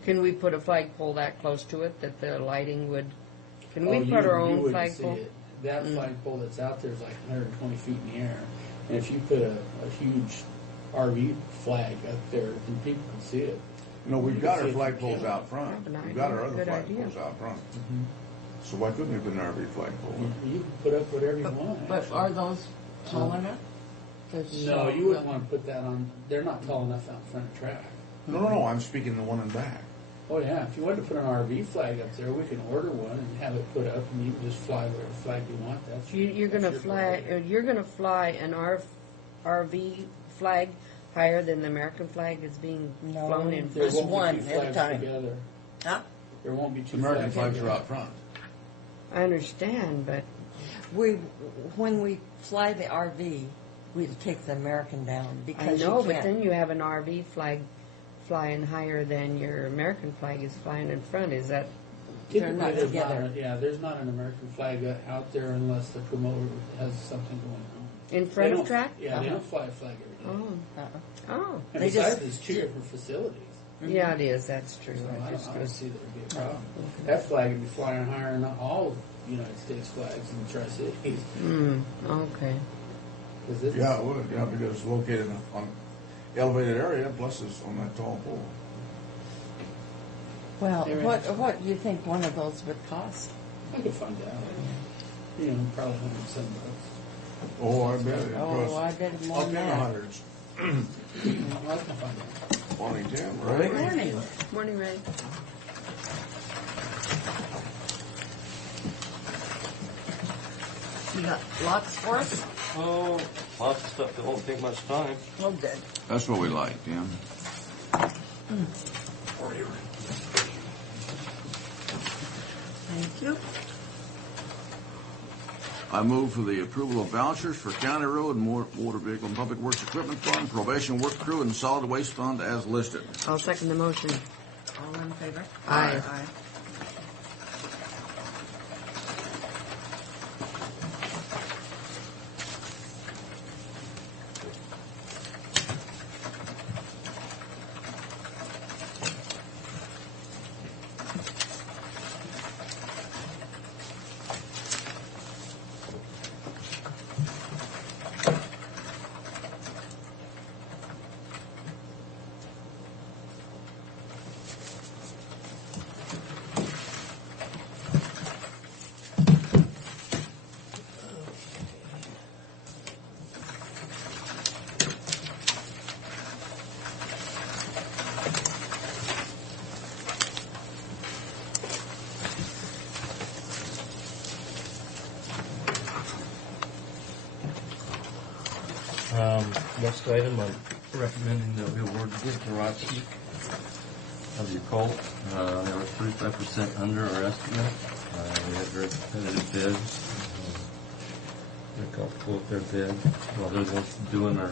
Can we put a flagpole that close to it that the lighting would? Can we Oh, put our you own wouldn't see flagpole? it. That flagpole that's out there is like 120 feet in the air. And if you put a huge RV flag up there, then people can see it. No, we've You got can our see it from flagpoles camera. out front. Good We've got our idea. other Good idea. flagpoles out front. So why couldn't we put an RV flagpole? You can put up whatever you want. But actually. are those tall enough? to No, show you wouldn't the- want to put that on, they're not tall enough out front of track. No, I'm speaking the one in back. Oh, yeah, if you wanted to put an RV flag up there, we can order one and have it put up, and you can just fly whatever flag you want. That's You're that's gonna your fly. prerogative. You're gonna fly an RV flag higher than the American flag that's being No. flown in. There Just won't be one two at a flags time. together. Huh? There won't be two American flags together. are out front. I understand, but When we fly the RV, we take the American down I because know. you But can't. then you have an RV flag flying higher than your American flag is flying in front. Is that? They're not Typically, together. there's not an American flag out there unless the promoter has something going on. In front They of don't- track? Yeah, they don't fly a flag every day. Oh, Uh-uh. oh. And They besides, just- it's cheaper for facilities. Yeah, it is. That's true. So I I just don't was. see that would be a problem. That flag would be flying higher than all United States flags in the Tri-Cities. Okay. 'Cause this is- Yeah, it would, yeah, because it's located on elevated area, plus it's on that tall pole. Well, They're what do you think one of those would cost? I could find out. Probably $107. Oh, I bet it Oh, costs I bet more up than in the that. hundreds. I can find out. 2010, Good right? morning. Morning, Ray. You got lots for us? Oh, lots of stuff that won't take much time. Oh, good. That's what we like, Tim. Thank you. I move for the approval of vouchers for County Road and Motor Vehicle and Public Works Equipment Fund, Probation Work Crew, and Solid Waste Fund as listed. I'll second the motion. All in favor? Aye. Aye. Next item, I'm recommending that we award the bid to Rotsky of your Colt. They were 35% under our estimate. We had very competitive bids. They're comfortable with their bid. Well, they're the ones doing our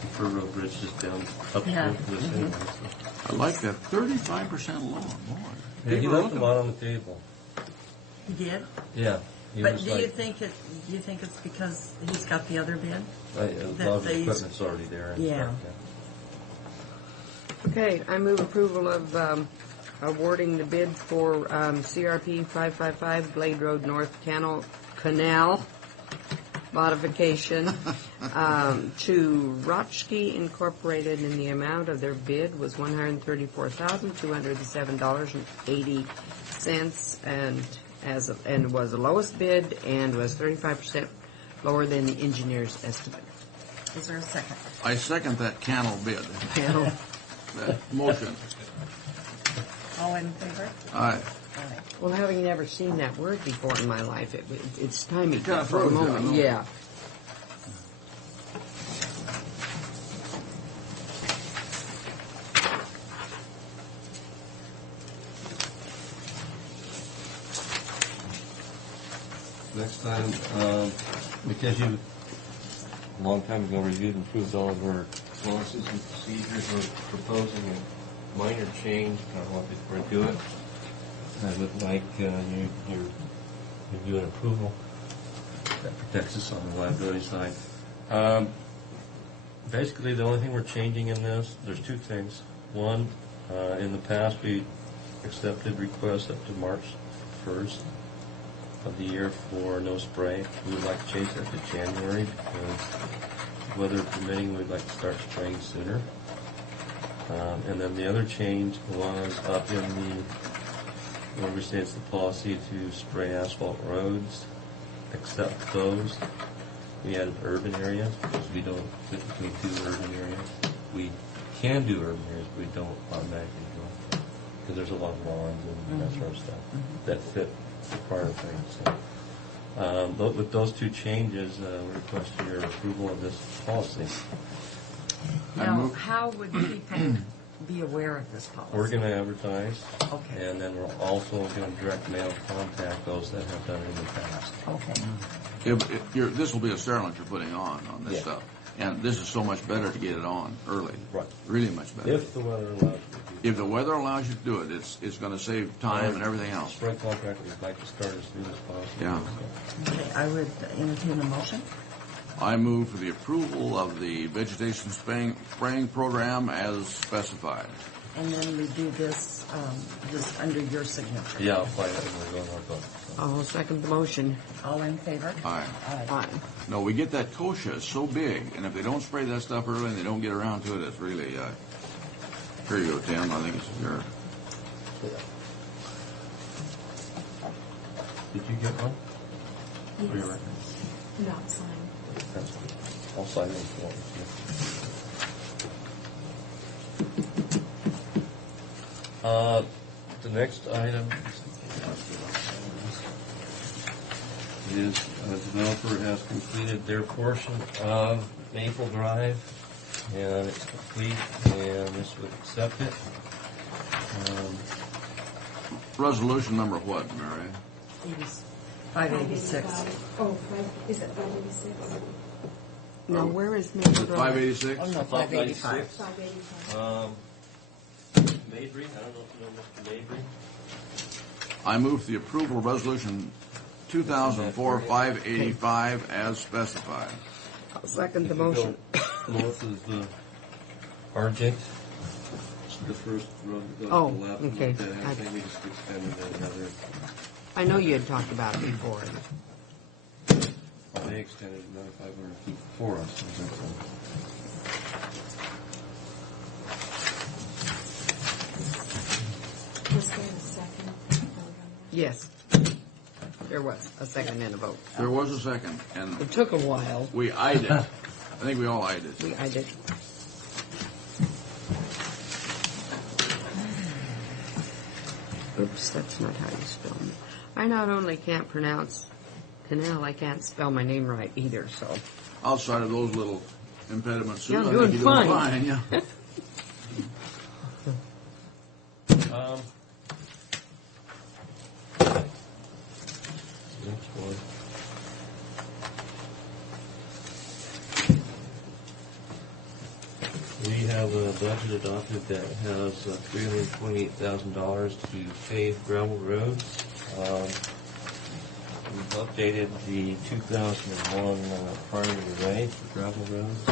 preferred road bridge just down up Yeah. to this anyway. So. I like that 35% lower, boy. Yeah, he People are left them looking- out on the table. You did? Yeah. He But was do you like, think it's because he's got the other bid? a lot of the they- equipment's already there. and Yeah. stuff, Okay, I move approval of awarding the bid for CRP 555 Glade Road North Canal modification to Rotsky Incorporated, and the amount of their bid was $134,207.80, and was the lowest bid and was 35% lower than the engineer's estimate. Is there a second? I second that canal bid, that motion. All in favor? Aye. Aye. Well, having never seen that word before in my life, it's time it kinda for a throws you, I moment. know. Yeah. Next time, because you, a long time ago, reviewed and approved all of our policies and procedures, we're proposing a minor change. I don't know before I do it. I would like your review and approval. That protects us on the liability side. Basically, the only thing we're changing in this, there's two things. One, in the past, we accepted requests up to March 1st of the year for no spray. We would like to change that to January because weather permitting, we'd like to start spraying sooner. And then the other change was up in where we say it's the policy to spray asphalt roads, except those. We added urban areas, because we don't typically do urban areas. We can do urban areas, but we don't automatically do it, because there's a lot of lawns and that sort of stuff that fit the prior thing. So, but with those two changes, we're requesting your approval of this policy. Now, how would people be aware of this policy? We're going to advertise, Okay. and then we're also going to direct mail contact those that have done it in the past. Okay. This will be a Sterling you're putting on this Yeah. stuff. And this is so much better to get it on early. Right. Really much better. If the weather allows you to do If the weather allows you to do it, it's going to save time and everything else. Spring contractor would like to start as soon as possible. Yeah. Okay, I would entertain a motion. I move for the approval of the vegetation spraying program as specified. And then we do this under your signature. Yeah, I'll find out when we go in our book. I'll second the motion. All in favor? Aye. Aye. No, we get that kochia, it's so big, and if they don't spray that stuff early and they don't get around to it, it's really, here you go, Tim, I think it's your, Did you get one? For your Yes. records? Not signed. That's good. I'll sign those forms. The next item is a developer has completed their portion of Maple Drive, and it's complete, and this would accept it. resolution number what, Mary? 586. Oh, is it 586? Now, where is Is Maple it Drive? 586? Oh, no, 585. 585. Mabry, I don't know if you know Mr. Mabry. I move the approval of resolution 2004-585 as specified. I'll second the motion. North of RJ. The first road that goes Oh, to the left. okay. And I think we just extended another. I know you had talked about it before. They extended another 500 feet for us. Is that so? Was there a second vote on Yes. There was a second and a vote. There was a second, and It took a while. we eyed it. I think we all eyed it. I did. Oops, that's not how you spell it. I not only can't pronounce Canal, I can't spell my name right either, so. Outside of those little impediments, Sue, Yeah, I'm I doing think you're doing fine. fine, yeah. Next one. We have a budget adopted that has $328,000 to pave gravel roads. We've updated the 2001 priority way for gravel roads,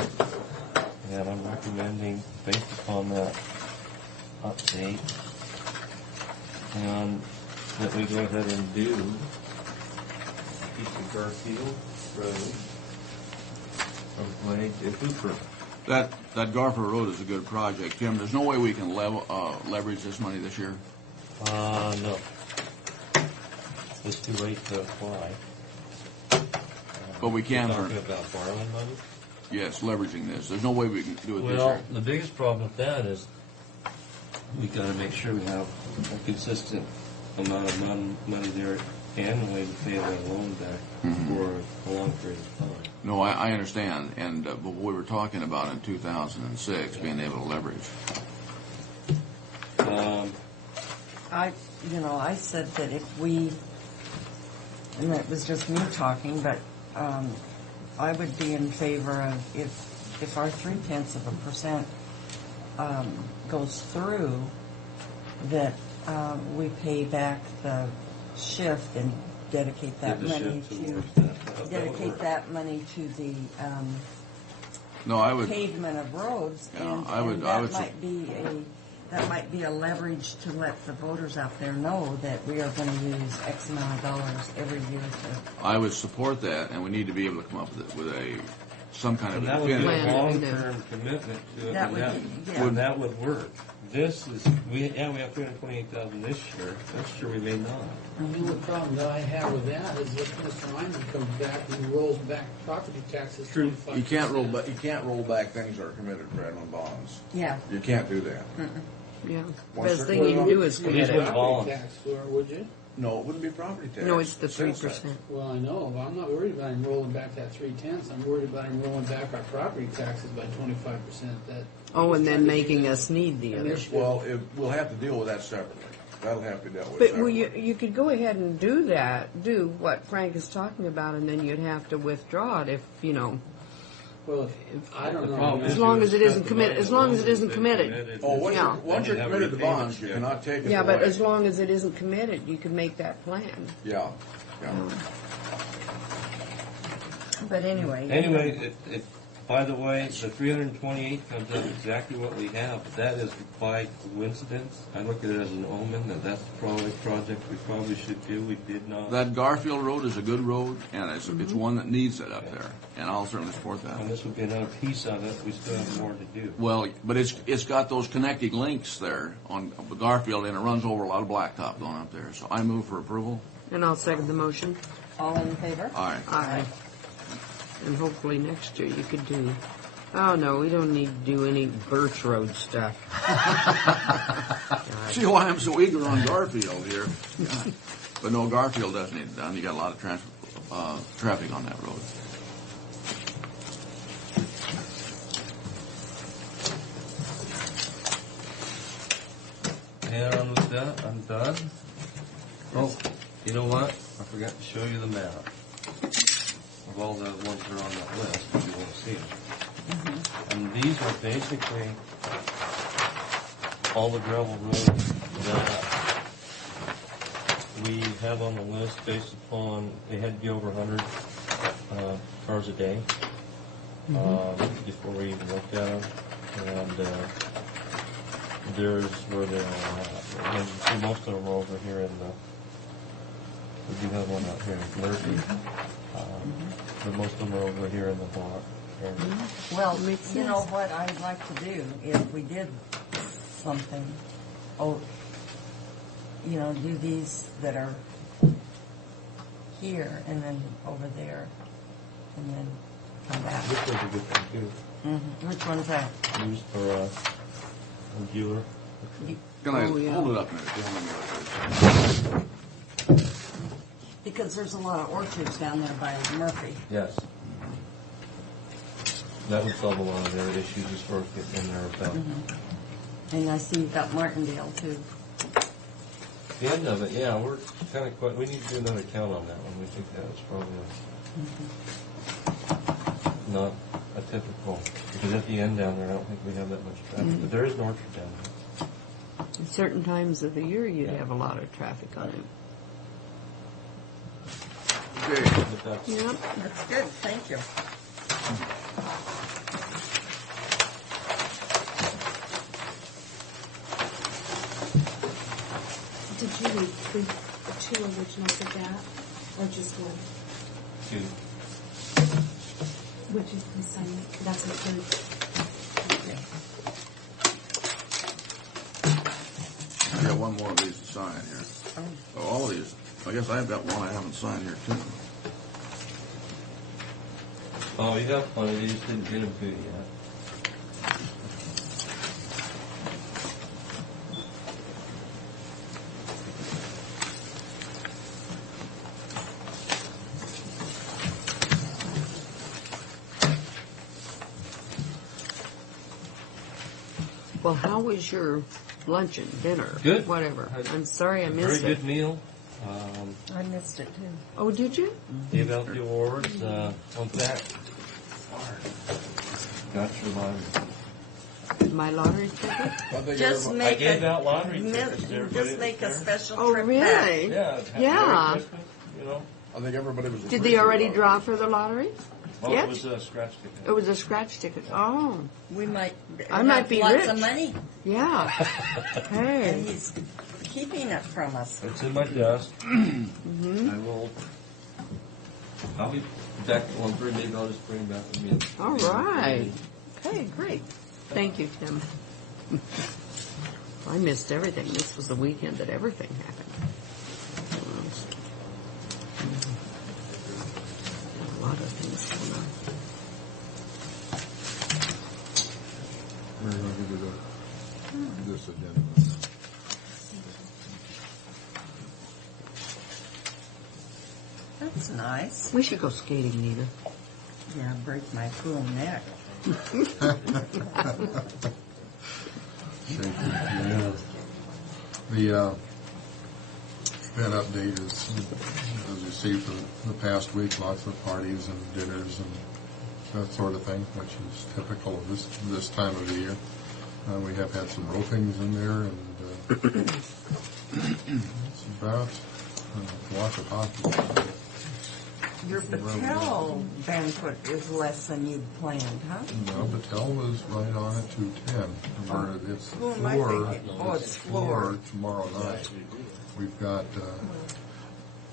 and I'm recommending, based upon that update, that we go ahead and do East of Garfield Road from Clay to Hooper. That Garfer Road is a good project. Tim, there's no way we can leverage this money this year? No. It's too late to apply. But we can You're earn talking about borrowing money? Yes, leveraging this. There's no way we can do it this Well, year. the biggest problem with that is we gotta make sure we have a consistent amount of money there annually to pay that loan back for a long period of time. No, I understand, and but what we were talking about in 2006, being able to leverage. I said that if we, and it was just me talking, but I would be in favor of if our 0.3% goes through, that we pay back the shift and dedicate that Give the money shift to towards that. dedicate that money to the No, I would. pavement of roads, Yeah, and, I would- and I that would su- might be a leverage to let the voters out there know that we are going to use X amount of dollars every year to. I would support that, and we need to be able to come up with some kind of And that would be a definitive. long-term commitment to it, That and would that, be- yeah. and that would work. This is, we have 328,000 this year. Next year we may not. The problem that I have with that is if Mr. Lyman comes back and rolls back property taxes. True. 25%. You can't roll back things that are committed, Fred, on bonds. Yeah. You can't do that. Yeah. Once Best they're thing you can do is You'd commit have it. property bonds. tax, or would you? No, it wouldn't be property tax. No, it's the Sales 3%. tax. Well, I know, but I'm not worried about him rolling back that 3/10. I'm worried about him rolling back our property taxes by 25%. That. Oh, and then making us need the other. Well, we'll have to deal with that separately. That'll have to be dealt with But separately. you could go ahead and do what Frank is talking about, and then you'd have to withdraw it if, you know, Well, I don't The know. problem as is long you as it spent isn't the committed, money as long as on it isn't those committed. that Oh, once Yeah. you're Then you have committed to repayments bonds, you yet. cannot take it Yeah, away. but as long as it isn't committed, you can make that plan. Yeah. But anyway. Anyway, by the way, the 328 comes up exactly what we have, but that is by coincidence. I look at it as an omen that that's probably a project we probably should do. We did not. That Garfield Road is a good road, and it's one that needs it up there, and I'll certainly support that. And this would be another piece of it. We still have more to do. Well, but it's got those connecting links there on Garfield, and it runs over a lot of blacktop going up there. So I move for approval. And I'll second the motion. All in favor? Aye. Aye. And hopefully next year you could do. Oh no, we don't need to do any Birch Road stuff. See why I'm so eager on Garfield here. Yeah. But no, Garfield does need it done. You got a lot of traffic on that road. And with that, I'm done. Oh, you know what? I forgot to show you the map of all the ones that are on that list, if you want to see them. And these are basically all the gravel roads that we have on the list based upon, they had to be over 100 cars a day before we even looked at them. And there's where they are. And you see most of them are over here in the, we do have one out here in Murphy. But most of them are over here in the block. Well, you know what I'd like to do if we did something, do these that are here and then over there and then come back. This one's a good thing too. Which one's that? Used for a dealer. Can I Oh, yeah. hold it up a minute? Because there's a lot of orchards down there by Murphy. Yes. That would solve a lot of their issues as far as getting in there about. And I see you've got Martindale too. The end of it, yeah, we're kind of quite, we need to do another count on that one. We think that was probably not a typical, because at the end down there, I don't think we have that much traffic, but there is an orchard down there. At certain times of the year, you'd have a lot of traffic on it. Okay. But that's, Yep. That's good, thank you. Did you read the two originals of that, or just one? two. Would you please sign it? That's approved. I got one more of these to sign here. Oh, all of these. I guess I've got one I haven't signed here too. Oh, you have plenty, you just didn't get them to you yet. Well, how was your luncheon, dinner? Good. Whatever. I'm sorry I Very missed it. good meal. I missed it too. Oh, did you? Gave out the awards, on that. Got your lottery. My lottery ticket? Just I make gave a, out lottery tickets to everybody just make a that's there. special Oh, trip really? back. Yeah. Yeah. Merry Christmas, you know. I think everybody was. Did they already draw for the lottery? Oh, Yet? it was a scratch ticket. It was a scratch ticket. Oh, We might I might have be lots rich. of money, yeah. and Hey. he's keeping it from us. It's in my desk. Mm-hmm. I'll be back on 3 days. I'll just bring it back with me. All right. Okay, great. Thank you, Tim. I missed everything. This was the weekend that everything happened. A lot of things going on. We're going to do this agenda. That's nice. We should go skating, Nita. Yeah, break my cool neck. Yeah. The event update is, as you see, for the past week, lots of parties and dinners and that sort of thing, which is typical of this time of the year. We have had some roofings in there, and it's about lots of hockey. Your Battelle banquet is less than you'd planned, huh? No, Battelle was right on at 210. Remember, it's Who am I floor. thinking? Oh, it's floor. Tomorrow night. We've got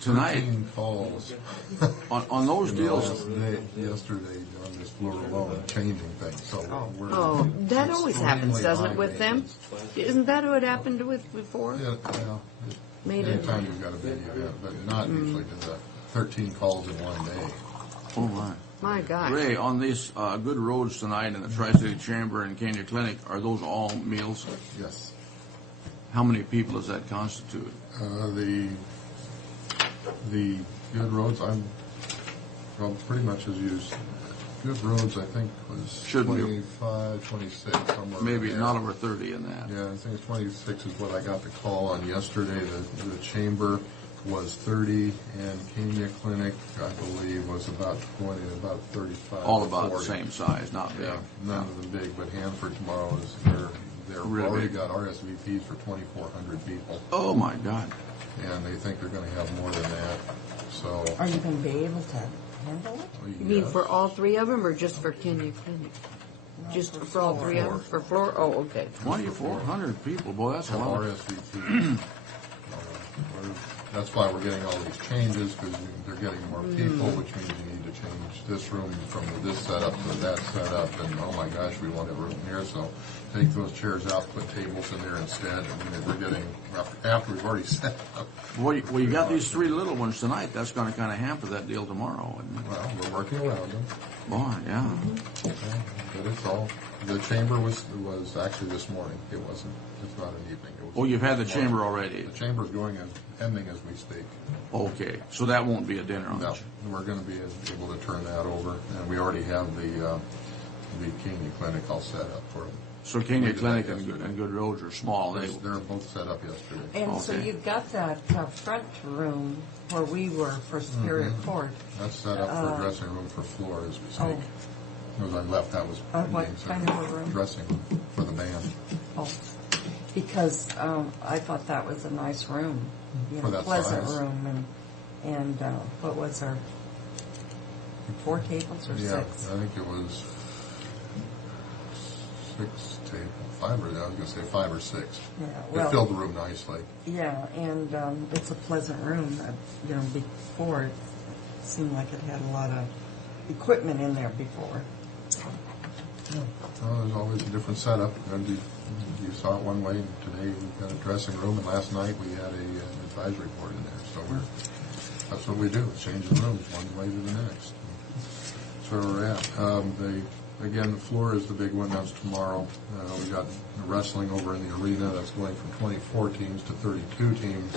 Tonight? 13 calls. On those deals. Yesterday on this floor alone, changing things. So we're Oh, that always happens, extremely doesn't it, with high. them? Isn't that what happened with before? Yeah. Made it. Anytime you've got a big event, but not usually to the 13 calls in one day. Oh, my. My gosh. Ray, on these good roads tonight in the Tri-City Chamber and Kenya Clinic, are those all meals? Yes. How many people does that constitute? The good roads, pretty much as used. Good roads, I think, was Shouldn't be. 25, 26, somewhere. Maybe there. not over 30 in that. Yeah, I think it's 26 is what I got the call on yesterday. The chamber was 30, and Kenya Clinic, I believe, was about 20, about 35. All about 40. the same size, not big. Yeah, none of them big, but Hanford tomorrow is they're Really? already got RSVPs for 2,400 people, Oh, my God. and they think they're going to have more than that. So, Are you going to be able to handle it? You mean for all three of them, or just for Kenya Clinic? Just for all three of them? For floor? Oh, okay. 2,400 people. Boy, that's a have lot. RSVPs. That's why we're getting all these changes, because they're getting more people, which means you need to change this room from this setup to that setup, and oh my gosh, we want a room here, so take those chairs out, put tables in there instead. I mean, we're getting, after we've already set up. Well, you got these three little ones tonight. That's going to kind of hamper that deal tomorrow, isn't it? Well, we're working around them. Boy, yeah. Okay, but it's all, the chamber was actually this morning. It's not an evening. It was Oh, you've had the this morning. chamber already. The chamber's going and ending as we speak. Okay, so that won't be a dinner on No, the we're going to be able to turn that over, and we already have the Kenya Clinic all set up for them. So Kenya We did Clinic that and Good Roads are small. They're both set up yesterday. And so Okay. you've got that front room where we were for Superior Court. That's set up for a dressing room for floor as we speak. Oh. As I left, that was What being set kind up. of a room? Dressing room for the band. Oh, because I thought that was a nice room, For that pleasant size. room, and what was there? 4 tables or Yeah, 6? I think it was 6 tables, 5 or I was going to say 5 or 6. Yeah, It well, filled the room nicely. Yeah, and it's a pleasant room. Before it seemed like it had a lot of equipment in there before. Well, there's always a different setup. And you saw it one way, and today we've got a dressing room, and last night we had an advisory board in there. So that's what we do, change the rooms one way to the next. That's where we're at. Again, the floor is the big one. That's tomorrow. We got wrestling over in the arena. That's going from 24 teams to 32 teams,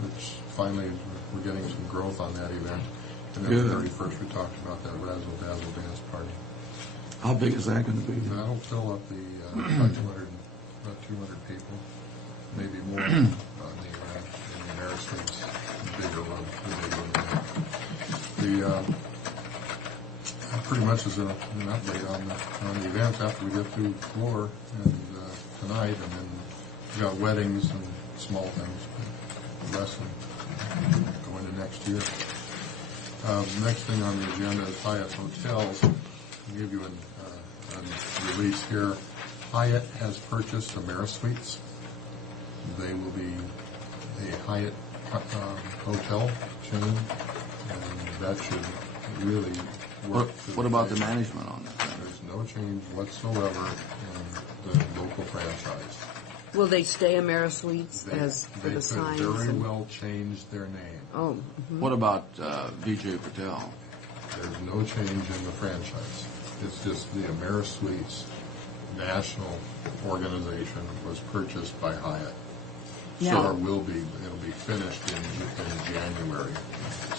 which finally we're getting some growth on that event. And then Good. the 31st, we talked about that Razzle Dazzle dance party. How big is that going to be? That'll fill up the about 200 people, maybe more on the Ameristate's bigger one. Pretty much is an update on the events after we get through the floor and tonight, and then we got weddings and small things, but wrestling go into next year. Next thing on the agenda is Hyatt Hotels. I'll give you a release here. Hyatt has purchased AmeriSuites. They will be a Hyatt hotel chain, and that should really work. What about the management on that? There's no change whatsoever, and the local franchise. Will they stay Amerisweets as for They the could signs? very and- well change their name. Oh. mhm. What about Vijay Patel? There's no change in the franchise. It's just the Amerisweets national organization was purchased by Hyatt. So Now- it'll be finished in January.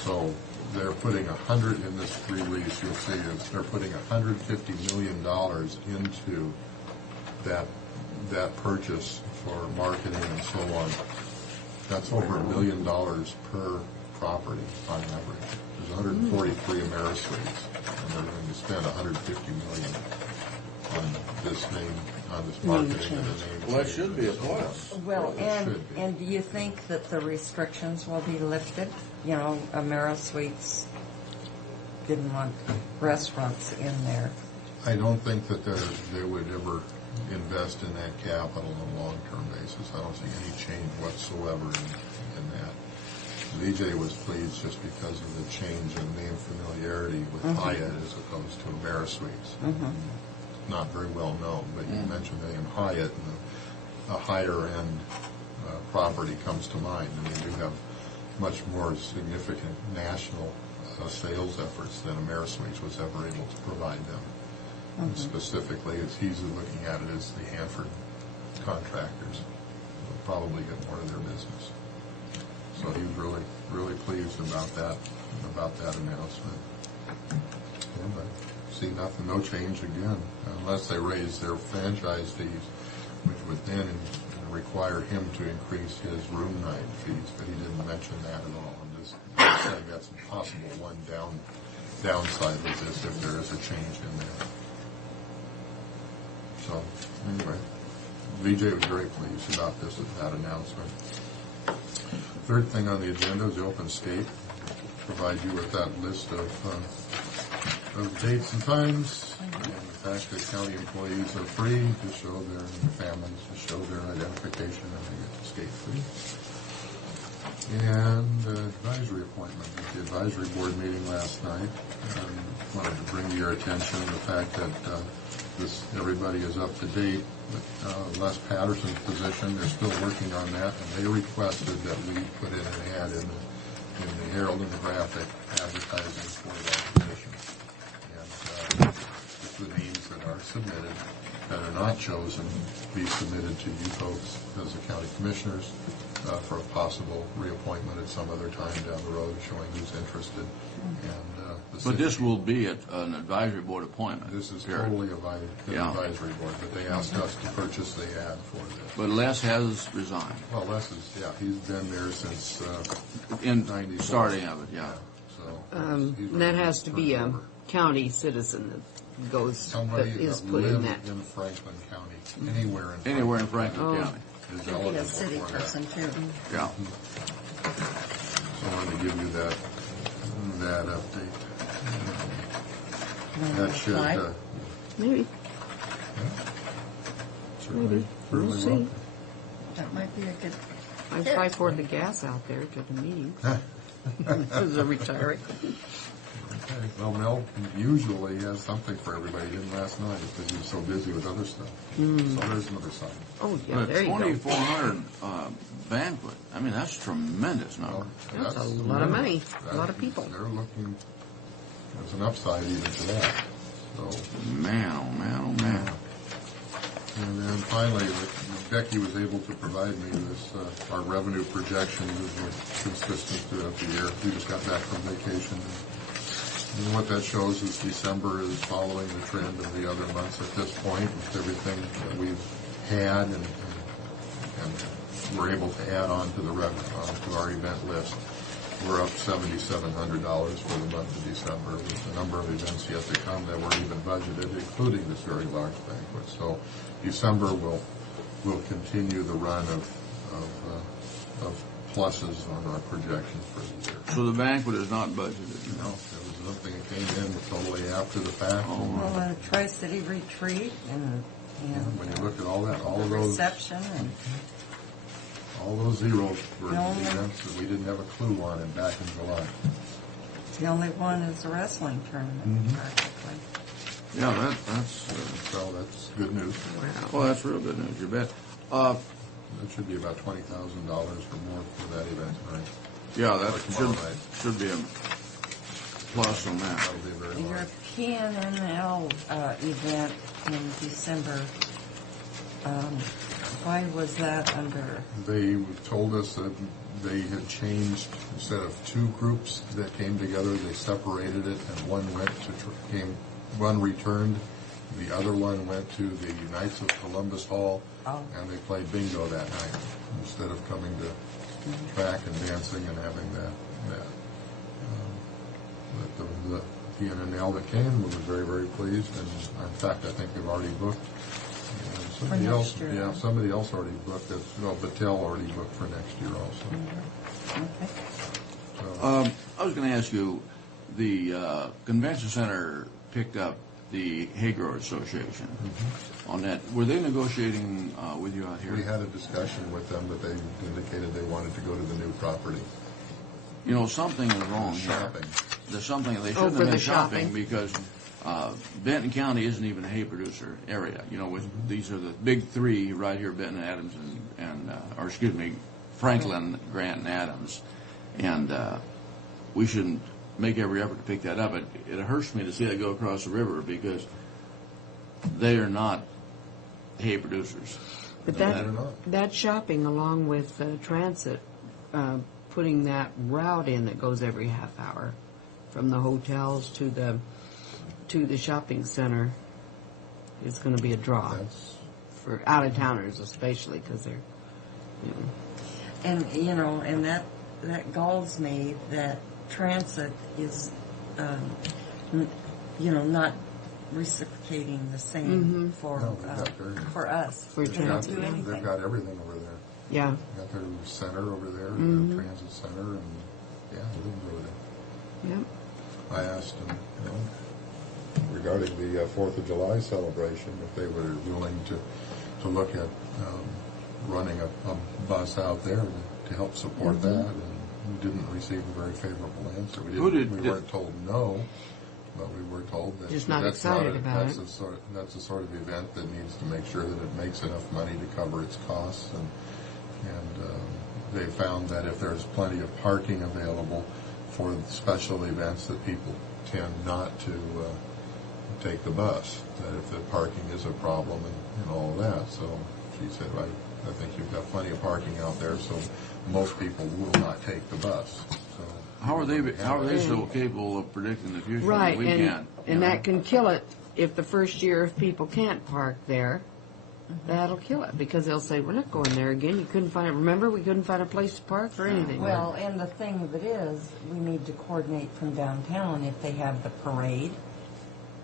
So they're putting in this release, you'll see, they're putting $150 million into that purchase for marketing and so on. That's over $1 million per property on average. There's 143 Amerisweets, and they're going to spend $150 million on this name, on this marketing and the name. Well, that should be a plus. Well, It should be. and do you think that the restrictions will be lifted? You know, Amerisweets didn't want restaurants in there. I don't think that they would ever invest in that capital on a long-term basis. I don't see any change whatsoever in that. VJ was pleased just because of the change in name familiarity with Hyatt as opposed to Amerisweets. Not very well known, but you mentioned the name Hyatt, and a higher-end property comes to mind. I mean, we have much more significant national sales efforts than Amerisweets was ever able to provide them. And specifically, as he's looking at it as the Hanford contractors will probably get more of their business. So he was really, really pleased about that announcement. Yeah, but see nothing, no change again, unless they raise their franchise fees, which would then require him to increase his room night fees, but he didn't mention that at all. I'm just saying that's a possible one downside with this if there is a change in there. So, anyway, VJ was very pleased about that announcement. Third thing on the agenda is the Open Skate. Provide you with that list of dates and times, and the fact that county employees are free to show their families to show their identification, and they get to skate free. And advisory appointment at the advisory board meeting last night. Wanted to bring to your attention the fact that everybody is up to date with Les Patterson's position. They're still working on that, and they requested that we put in an ad in the Herald and the Graphic advertising for that position. And the names that are submitted that are not chosen be submitted to you folks as the county commissioners for a possible reappointment at some other time down the road, showing who's interested. And But this will be an advisory board appointment. This is totally an advisory board, but they asked us to purchase the ad for this. But Les has resigned. Well, Les is, he's been there since in 94. Starting of it, So And that has to be a county citizen that goes, somebody that is that put in lives that. in Franklin County, anywhere in Franklin County. is Could be eligible a city for that. person too. Yeah. So I wanted to give you that update. That should Maybe. certainly Maybe. We'll really see. well. That might be a good. I probably poured the gas out there to the meeting. As a retiree. Okay. Well, Mel usually has something for everybody. He didn't last night because he was so busy with other stuff. So there's another sign. Oh, yeah, But there you go. 2,400 banquet. I mean, that's a tremendous number. That's a lot of money, a lot of people. They're looking, there's an upside even to that. So, Man, oh man, oh man. and then finally, Becky was able to provide me with our revenue projections as were consistent throughout the year. We just got back from vacation. And what that shows is December is following the trend of the other months at this point with everything that we've had and we're able to add on to the to our event list. We're up $7,700 for the month of December with a number of events yet to come that weren't even budgeted, including this very large banquet. So December will continue the run of pluses on our projections for the year. So the banquet is not budgeted. No, there was something that came in totally after the fact. Well, a Tri-City retreat and When you look at all that, all the of those, reception and all those zeros were The only- events that we didn't have a clue on back in July. the only one is the wrestling tournament, practically. Yeah, that's So that's good news. well, that's real good news. You bet. That should be about $20,000 or more for that event tonight. Yeah, that Or tomorrow night. should be a plus on that. That'll be very Your large. PNNL event in December, why was that under? They told us that they had changed, instead of two groups that came together, they separated it, and one one returned, the other one went to the Knights of Columbus Hall, and they played bingo that night, instead of coming to track and dancing and having that. But the PNNL that came was very, very pleased, and in fact, I think they've already booked. Somebody else, next year, yeah, huh? somebody else already booked it. Well, Battelle already booked for next year also. Okay. So, I was going to ask you, the convention center picked up the Hay Growers Association on that. Were they negotiating with you out here? we had a discussion with them, but they indicated they wanted to go to the new property. You know, something is wrong here. Shopping. There's something, they Oh, shouldn't for have the been shopping shopping. because Benton County isn't even a hay producer area. You know, with these are the big three right here, Benton, Adams, or excuse me, Franklin, Grant, and Adams. And we shouldn't make every effort to pick that up. It hurts me to see that go across the river because they are not hay producers. But They're not. that shopping along with transit, putting that route in that goes every half hour from the hotels to the shopping center is going to be a draw That's for out-of-towners especially because they're, you know. And that galls me that transit is, not reciprocating the same for No, they've got very- for us. For They don't transit. do anything. They've got everything over there. Yeah. They got their center over there, their transit center, and yeah, everything's over there. Yep. I asked them, regarding the 4th of July celebration, if they were willing to look at running a bus out there to help support that, and we didn't receive a very favorable answer. We weren't told no, but we were told that Just not that's excited about that's it. that's the sort of event that needs to make sure that it makes enough money to cover its costs, and they found that if there's plenty of parking available for special events, that people tend not to take the bus, that if the parking is a problem and all of that. So she said, I think you've got plenty of parking out there, so most people will not take the bus. So How are they so capable of predicting the future? Right, We can't. and that can kill it if the first year if people can't park there. That'll kill it because they'll say, we're not going there again. You couldn't find it. Remember, we couldn't find a place to park or anything. Well, and the thing of it is, we need to coordinate from downtown if they have the parade.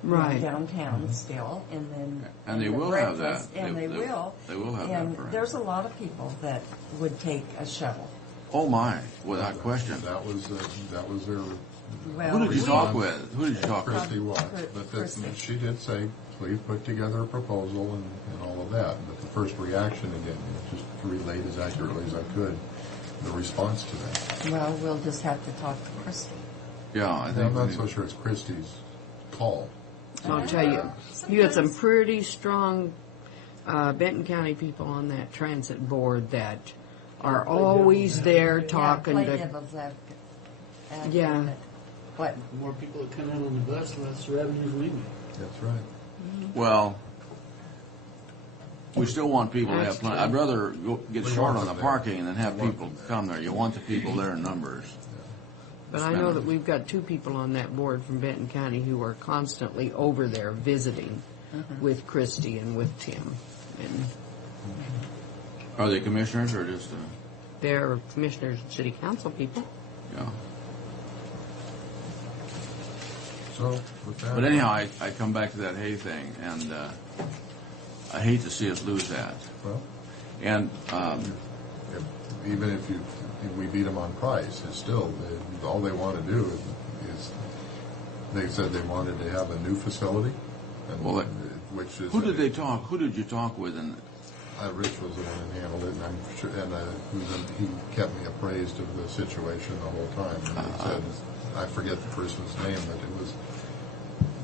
Right. Downtown still, and then they the will have that. breakfast, and they will. They will have and that parade. there's a lot of people that would take a shuttle. Oh my, without question. That was their. Well, Who did you talk with? Who did you talk Christy with? was, but Christy. she did say, please put together a proposal and all of that. But the first reaction, again, just to relate as accurately as I could, the response to that. Well, we'll just have to talk to Christy. Yeah, I I'm think. not so sure it's Christie's call. So I'll tell you, you had some pretty strong Benton County people on that transit board that are always there talking play to. devil's advocate. Yeah. What? The more people that come in on the bus, the less revenues we make. That's right. Well, we still want people to have That's plenty. true. I'd rather get We short want on the them there. parking than have people come there. You want the people there in numbers. But I know that we've got two people on that board from Benton County who are constantly over there visiting with Christy and with Tim. And Are they commissioners or just? they're commissioners and city council people. Yeah. So, with that. But anyhow, I come back to that hay thing, and I hate to see us lose that. Well, And even if we beat them on price, it's still, all they want to do is they said they wanted to have a new facility, and Well, which is. who did they talk? Who did you talk with? And Rich was the one that handled it, and I'm sure, and he kept me appraised of the situation the whole time. And he said, I forget the person's name, but it was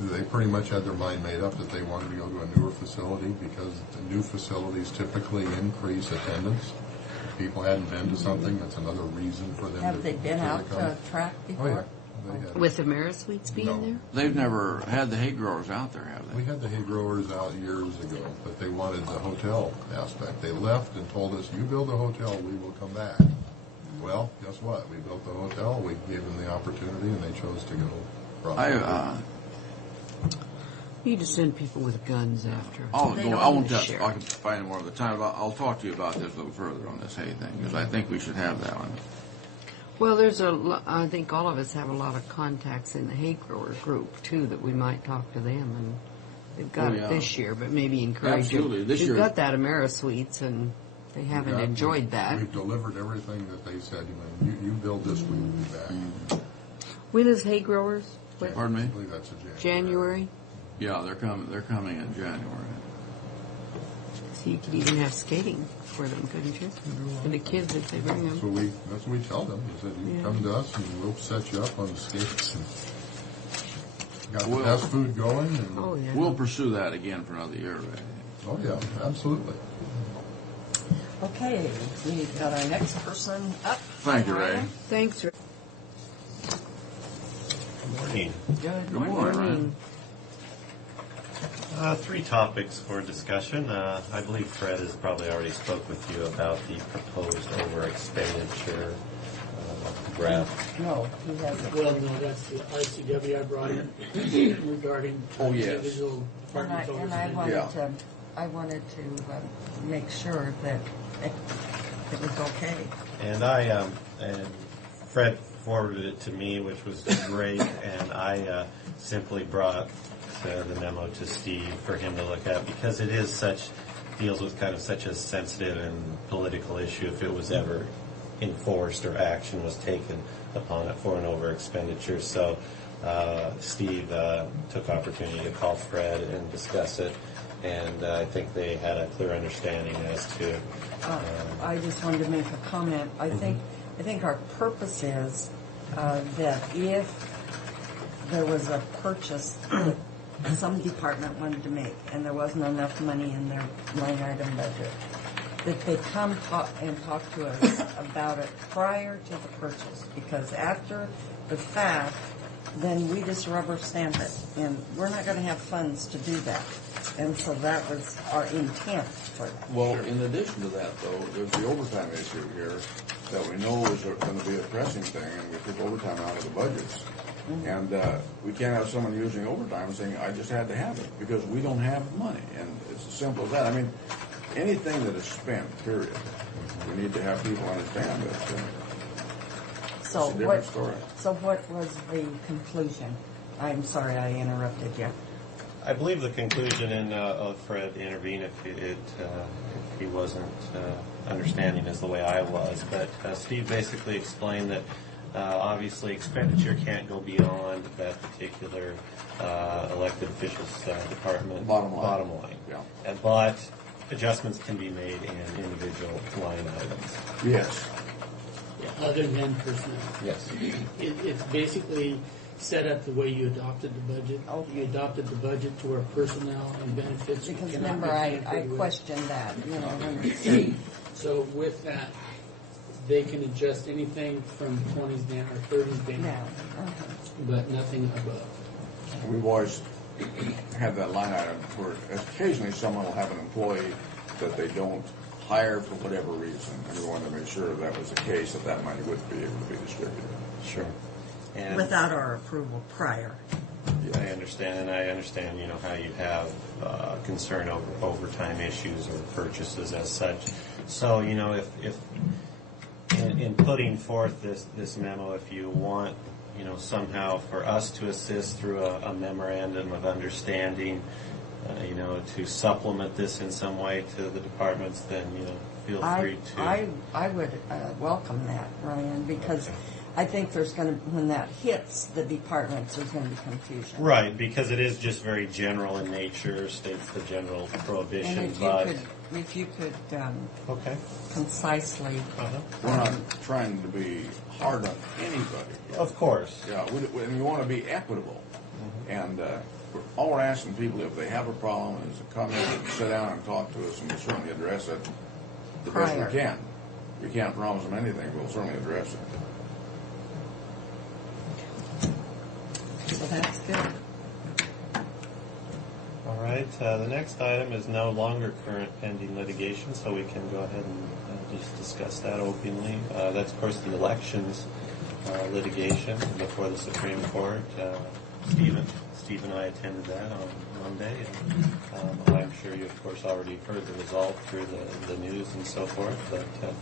they pretty much had their mind made up that they wanted to go to a newer facility because the new facilities typically increase attendance. If people hadn't been to something, that's another reason for them Have they been out come. to track Oh, before? yeah. They had. With Amerisuites being No. there? They've never had the hay growers out there, have We they? had the hay growers out years ago, but they wanted the hotel aspect. They left and told us, you build a hotel, we will come back. Well, guess what? We built the hotel, we gave them the opportunity, and they chose to go. You just send people with guns after. I won't touch. I can find more of the time. I'll talk to you about this a little further on this hay thing because I think we should have that one. Well, I think all of us have a lot of contacts in the hay grower group too that we might talk to them, and they've got it this year, but maybe encourage Absolutely. them. This You've year- got that Amerisuites, and they haven't enjoyed that. We've delivered everything that they said, you build this, we will be back. When is hay growers? What, Pardon me? I believe that's a January? Yeah, they're coming. They're coming in January. So you could even have skating for them, couldn't you? For the kids if they bring That's them. what we tell them. We said, you Yeah. come to us and we'll set you up on the skates. And got Well- the best food going. And, Oh, yeah. We'll pursue that again for another year, Ray. oh yeah, absolutely. Okay, we've got our next person up. Thank you, Ray. Thanks, Rick. Good morning. Good Good morning, Ryan. Three topics for discussion. I believe Fred has probably already spoke with you about the proposed over expenditure graph. No, he hasn't. Well, no, that's the RCW I brought in regarding Oh, yes. individual departments. And I wanted to make sure that it was okay. And and Fred forwarded it to me, which was great, and I simply brought the memo to Steve for him to look at because it is deals with kind of such a sensitive and political issue if it was ever enforced or action was taken upon it for an over expenditure. So Steve took opportunity to call Fred and discuss it, and I think they had a clear understanding as to. I just wanted to make a comment. I think our purpose is that if there was a purchase that some department wanted to make and there wasn't enough money in their line item budget, that they come and talk to us about it prior to the purchase, because after the fact, then we just rubber stamp it, and we're not going to have funds to do that. And so that was our intent for that. Well, in addition to that, though, there's the overtime issue here that we know is going to be a pressing thing, and we took overtime out of the budgets. And we can't have someone using overtime saying, I just had to have it, because we don't have money. And it's as simple as that. I mean, anything that is spent, period, we need to have people understand that it's a different story. So what was the conclusion? I'm sorry I interrupted you. I believe the conclusion, and I'll let Fred intervene if he wasn't understanding as the way I was, but Steve basically explained that obviously expenditure can't go beyond that particular elected official's department Bottom line. Yeah. But adjustments can be made in individual line items. Yes. Yeah, other than personnel. Yes. It's basically set up the way you adopted the budget. You adopted the budget to where personnel and benefits. Because cannot remember, be I tampered with. questioned that, when it's So with that, they can adjust anything from 20s down or 30s down, now. but nothing above. We've always had that line item where occasionally someone will have an employee that they don't hire for whatever reason, and we wanted to make sure that was the case, that money would be able to be distributed. Sure. And Without our approval prior. I understand, and I understand, how you have concern over overtime issues or purchases as such. So, if in putting forth this memo, if you want, somehow for us to assist through a memorandum of understanding, to supplement this in some way to the departments, then, feel free to. I would welcome that, Ryan, because I think when that hits the departments, there's going to be confusion. Right, because it is just very general in nature, states the general prohibition. And if you could okay. concisely. We're not trying to be hard on anybody. Of course. Yeah, and we want to be equitable. And all we're asking people, if they have a problem, is to come in and sit down and talk to us, and we'll certainly address it the best Prior. we can. We can't promise them anything, but we'll certainly address it. So that's good. All right, the next item is no longer current pending litigation, so we can go ahead and just discuss that openly. That's, of course, the elections litigation before the Supreme Court. Steve and I attended that on Monday, and I'm sure you, of course, already heard the result through the news and so forth, but it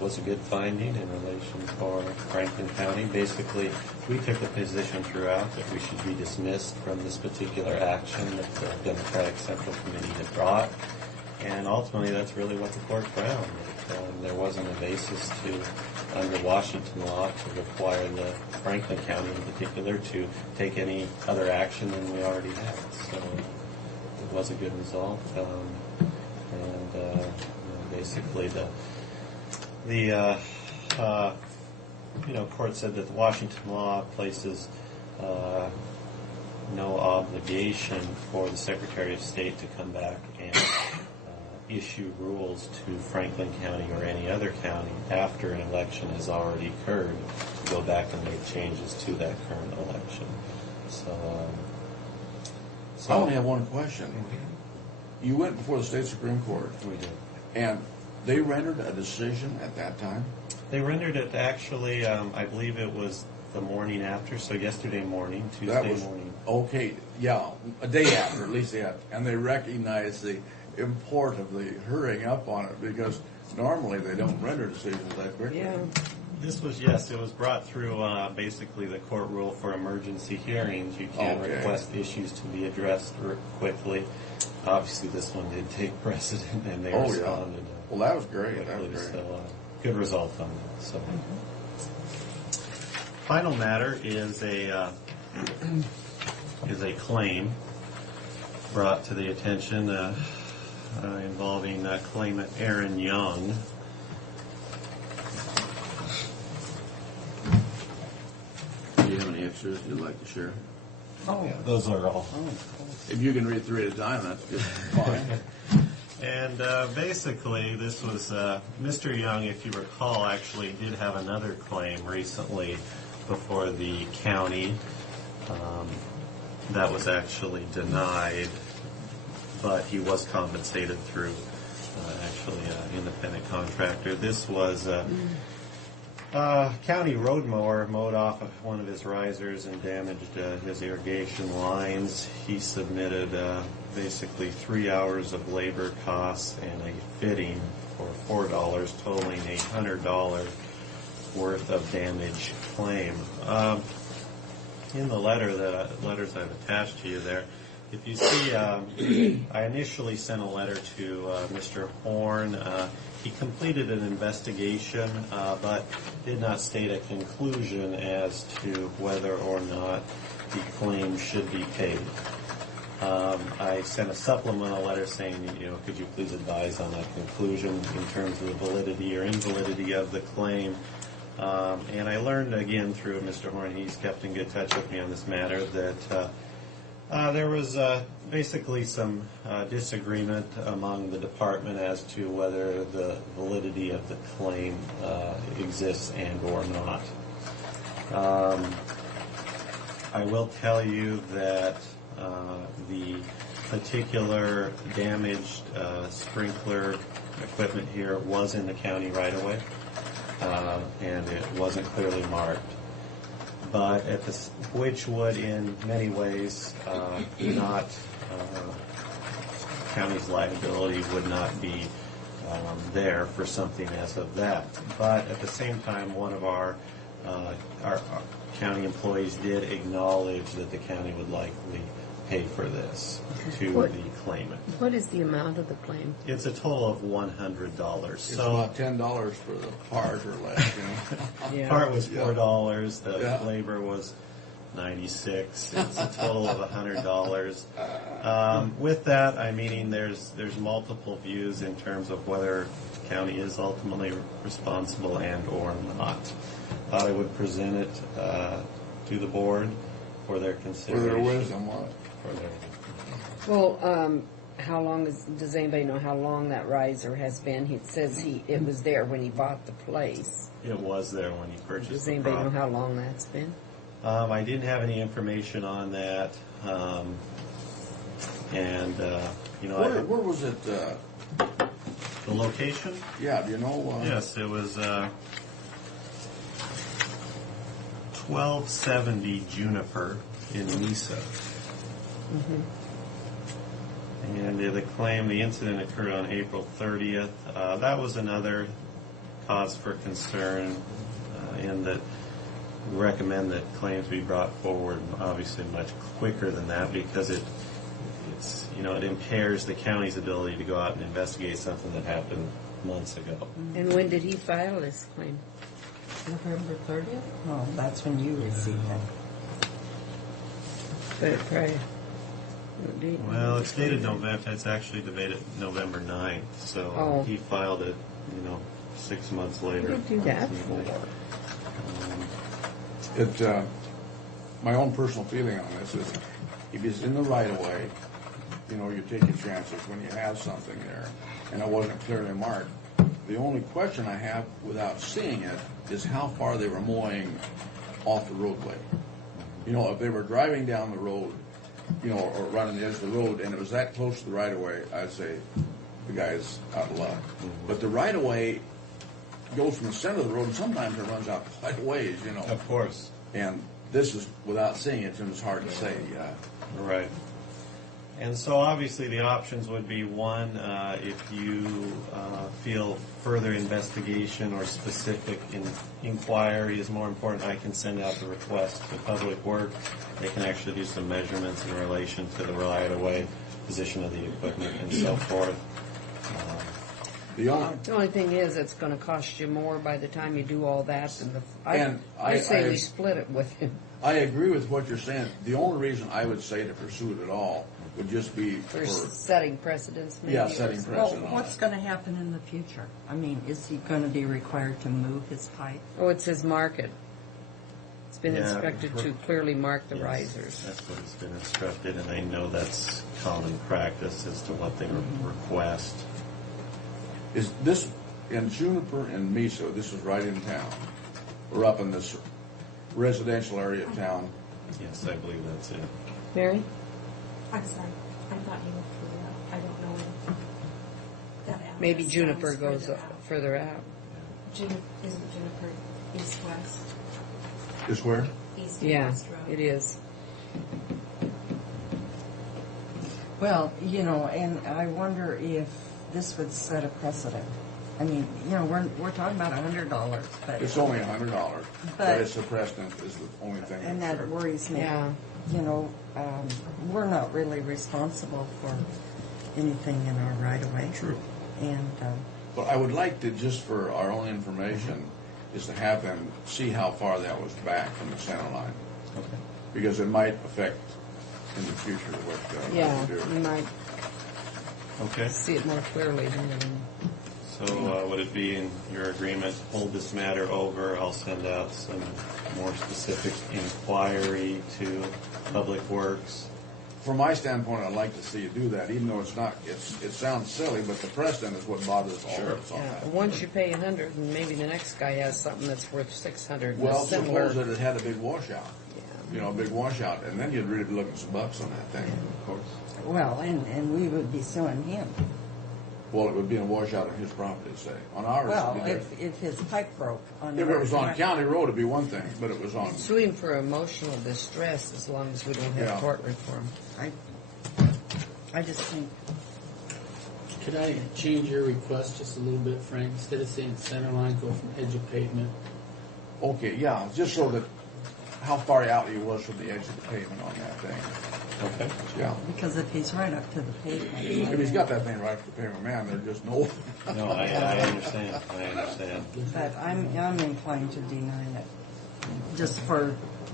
was a good finding in relation for Franklin County. Basically, we took the position throughout that we should be dismissed from this particular action that the Democratic Central Committee had brought, and ultimately that's really what the court found. There wasn't a basis to, under Washington law, to require the Franklin County in particular to take any other action than we already had. So it was a good result. Basically the court said that the Washington law places no obligation for the Secretary of State to come back and issue rules to Franklin County or any other county after an election has already occurred to go back and make changes to that current election. So I only have one question. You went before the state Supreme Court. We did. And they rendered a decision at that time? They rendered it actually, I believe it was the morning after, so yesterday morning, Tuesday morning. Okay, yeah, a day after, at least, yeah. And they recognized the import of the hurrying up on it, because normally they don't render decisions that quickly. Yeah. This was, yes, it was brought through basically the court rule for emergency hearings. You can request issues to be addressed quickly. Obviously, this one did take precedent, and they responded. Well, that was great. That was great. So, good result on that. So, final matter is a claim brought to the attention involving claimant Aaron Young. Do you have any extras you'd like to share? Oh, yeah. Those are all. If you can read 3 at a time, that's just fine. And basically, this was Mr. Young, if you recall, actually did have another claim recently before the county. That was actually denied, but he was compensated through actually an independent contractor. This was county road mower mowed off of one of his risers and damaged his irrigation lines. He submitted basically 3 hours of labor costs and a fitting for $4, totaling $800 worth of damage claim. In the letters I've attached to you there, if you see, I initially sent a letter to Mr. Horn. He completed an investigation, but did not state a conclusion as to whether or not the claim should be paid. I sent a supplemental letter saying, could you please advise on a conclusion in terms of the validity or invalidity of the claim. And I learned again through Mr. Horn, he's kept in good touch with me on this matter, that there was basically some disagreement among the department as to whether the validity of the claim exists and or not. I will tell you that the particular damaged sprinkler equipment here was in the county right away, and it wasn't clearly marked. But which would in many ways not, county's liability would not be there for something as of that. But at the same time, one of our county employees did acknowledge that the county would likely pay for this to the claimant. What is the amount of the claim? It's a total of $100. It's about $10 for the part or less. Yeah. Part was $4. The labor was $96. It's a total of $100. With that, I'm meaning there's multiple views in terms of whether the county is ultimately responsible and or not. Thought I would present it to the board for their consideration. For their wisdom, what? for their. Well, how long does anybody know how long that riser has been? It says it was there when he bought the place. It was there when he purchased Does the anybody know property. how long that's been? I didn't have any information on that. Where was it? The location? Yeah, do you know? Yes, it was 1270 Juniper in Mesa. And the incident occurred on April 30th. That was another cause for concern in that we recommend that claims be brought forward obviously much quicker than that because it impairs the county's ability to go out and investigate something that happened months ago. And when did he file this claim? November 30th? Oh, that's when you received it. But probably. Well, it's dated November. It's actually dated November 9th, so he filed it, 6 months later. What did he do that for? My own personal feeling on this is, if it's in the right of way, you take your chances when you have something there, and it wasn't clearly marked. The only question I have without seeing it is how far they were mowing off the roadway. If they were driving down the road, or running the edge of the road, and it was that close to the right of way, I'd say the guy's out of luck. But the right of way goes from the center of the road, and sometimes it runs out quite a ways, Of course. And this is, without seeing it, it's hard to say. Right. And so obviously the options would be one, if you feel further investigation or specific inquiry is more important, I can send out the request to Public Works. They can actually do some measurements in relation to the right-of-way, position of the equipment, and so forth. The only thing is, it's going to cost you more by the time you do all that. I say we split it with him. I agree with what you're saying. The only reason I would say to pursue it at all would just be for setting precedents. Maybe. Yeah, setting precedent. Well, what's going to happen in the future? I mean, is he going to be required to move his pipe? Oh, it says mark it. It's been instructed to clearly mark the risers. That's what it's been instructed, and I know that's common practice as to what they request. Is this in Juniper and Mesa? This is right in town. We're up in this residential area of town. Yes, I believe that's it. Mary? I'm sorry. I thought you went further out. I don't know that address. Maybe Juniper goes further out. Isn't Juniper east-west? Is where? East and west road. It is. Well, and I wonder if this would set a precedent. I mean, we're talking about $100, but It's only $100, but it's a precedent is the only thing. and that worries me. Yeah. We're not really responsible for anything in our right of way. True. And But I would like to, just for our own information, is to have them see how far that was back from the center line. Okay. Because it might affect in the future what we do. You might Okay. see it more clearly. So would it be in your agreement, hold this matter over, I'll send out some more specific inquiry to Public Works? From my standpoint, I'd like to see you do that, even though it's not, it sounds silly, but the precedent is what bothers all of us on that. Once you pay $100, and maybe the next guy has something that's worth $600. Well, similar. suppose that it had a big washout. A big washout, and then you'd really be looking some bucks on that thing. Of course. well, and we would be suing him. Well, it would be a washout on his property, say. On ours, Well, it'd be different. if his pipe broke on If it was on ours, county road, it'd be one thing, but it was on. Sue him for emotional distress as long as we don't have Yeah. court reform. I just think. Could I change your request just a little bit, Frank? Instead of saying center line, go from edge of pavement. Okay, yeah, just so that how far out he was from the edge of the pavement on that thing. Okay. Yeah. Because if he's right up to the pavement. If he's got that thing right up to the pavement, man, there's just no. No, I understand. I understand. But I'm inclined to deny it, just